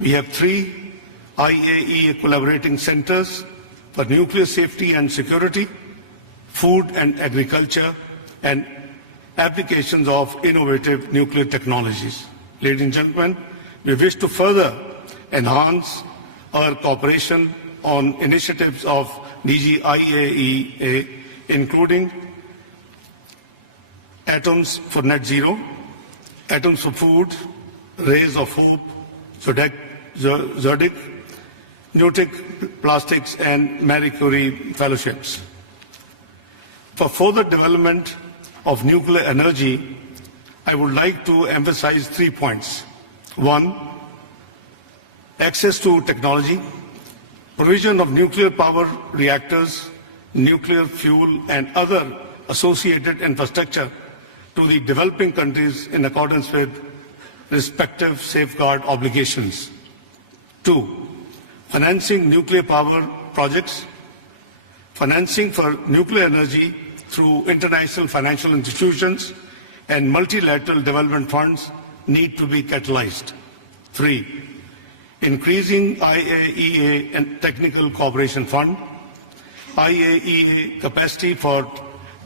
We have 3 IAEA collaborating centers for nuclear safety and security, food and agriculture, and applications of innovative nuclear technologies. Ladies and gentlemen, we wish to further enhance our cooperation on initiatives of DG IAEA, including Atoms for Net Zero, Atoms for Food, Rays of Hope, Zodic, Nutic Plastics, and Marie Curie fellowships. For further development of nuclear energy, I would like to emphasize 3 points. 1, access to technology, provision of nuclear power reactors, nuclear fuel, and other associated infrastructure to the developing countries in accordance with respective safeguard obligations. 2, financing nuclear power projects, financing for nuclear energy through international financial institutions and multilateral development funds need to be catalyzed. 3, increasing IAEA and Technical Cooperation Fund, IAEA capacity for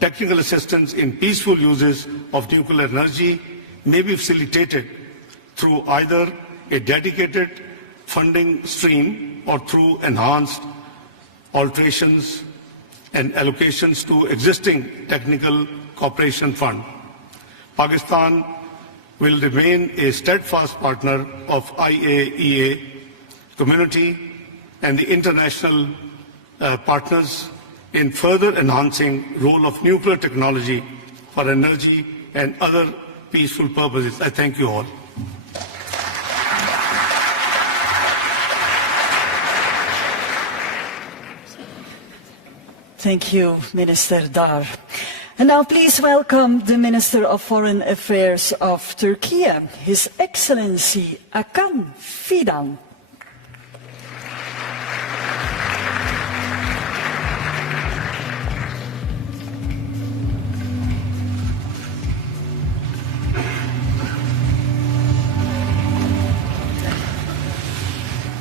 technical assistance in peaceful uses of nuclear energy may be facilitated through either a dedicated funding stream or through enhanced alterations and allocations to existing Technical Cooperation Fund. Pakistan will remain a steadfast partner of IAEA community and the international partners in further enhancing role of nuclear technology for energy and other peaceful purposes. I thank you all. Thank you, Minister Dar. And now please welcome the Minister of Foreign Affairs of Turkey, His Excellency Hakan Fidan.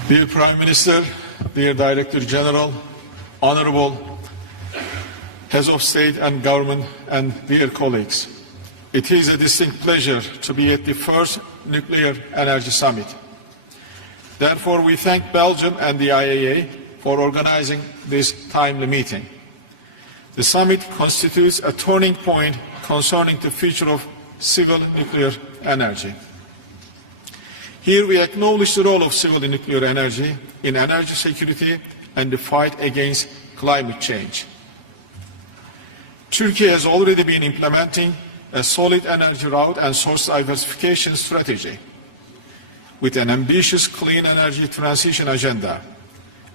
Dear Prime Minister, dear Director General, Honorable Heads of State and Government, and dear colleagues, it is a distinct pleasure to be at the first Nuclear Energy Summit. Therefore, we thank Belgium and the IAEA for organizing this timely meeting. The summit constitutes a turning point concerning the future of civil nuclear energy. Here we acknowledge the role of civil nuclear energy in energy security and the fight against climate change. Turkey has already been implementing a solid energy route and source diversification strategy with an ambitious clean energy transition agenda.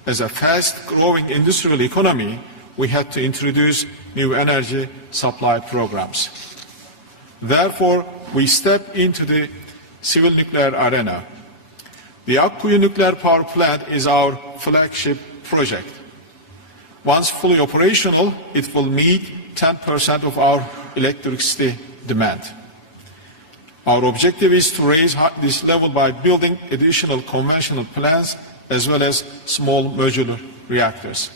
As a fast-growing industrial economy, we had to introduce new energy supply programs. Therefore, we step into the civil nuclear arena. The Akkuyu nuclear power plant is our flagship project. Once fully operational, it will meet 10% of our electricity demand. Our objective is to raise this level by building additional conventional plants as well as small modular reactors.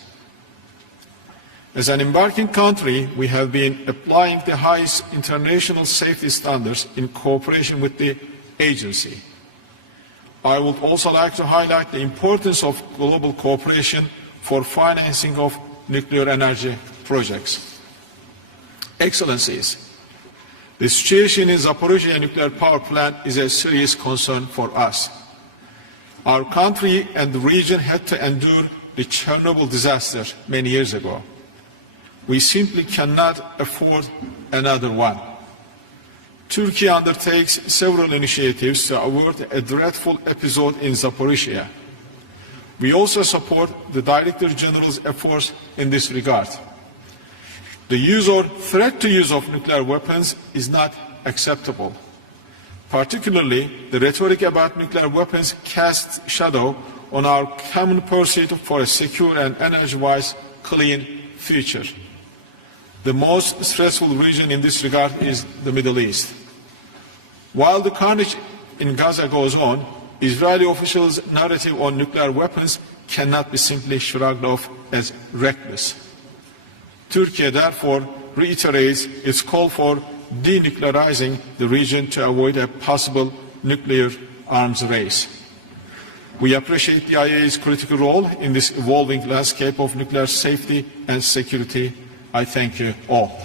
As an embarking country, we have been applying the highest international safety standards in cooperation with the agency. I would also like to highlight the importance of global cooperation for financing of nuclear energy projects. Excellencies, The situation in Zaporizhzhia nuclear power plant is a serious concern for us. Our country and the region had to endure the Chernobyl disaster many years ago. We simply cannot afford another one. Turkey undertakes several initiatives to avert a dreadful episode in Zaporizhzhia. We also support the Director General's efforts in this regard. The use or threat to use of nuclear weapons is not acceptable. Particularly, the rhetoric about nuclear weapons casts shadow on our common pursuit for a secure and energy-wise clean future. The most stressful region in this regard is the Middle East. While the carnage in Gaza goes on, Israeli officials' narrative on nuclear weapons cannot be simply shrugged off as reckless. Turkey, therefore, reiterates its call for denuclearizing the region to avoid a possible nuclear arms race. We appreciate the IAEA's critical role in this evolving landscape of nuclear safety and security. I thank you all.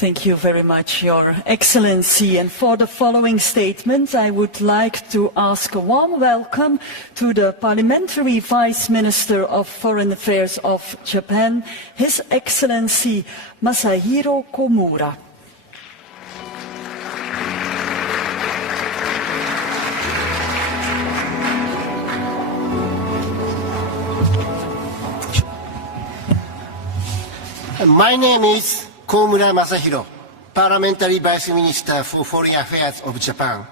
Thank you very much, Your Excellency. And for the following statement, I would like to ask a warm welcome to the Parliamentary Vice Minister of Foreign Affairs of Japan, His Excellency Masahiro Komura. My name is Komura Masahiro, Parliamentary Vice Minister for Foreign Affairs of Japan.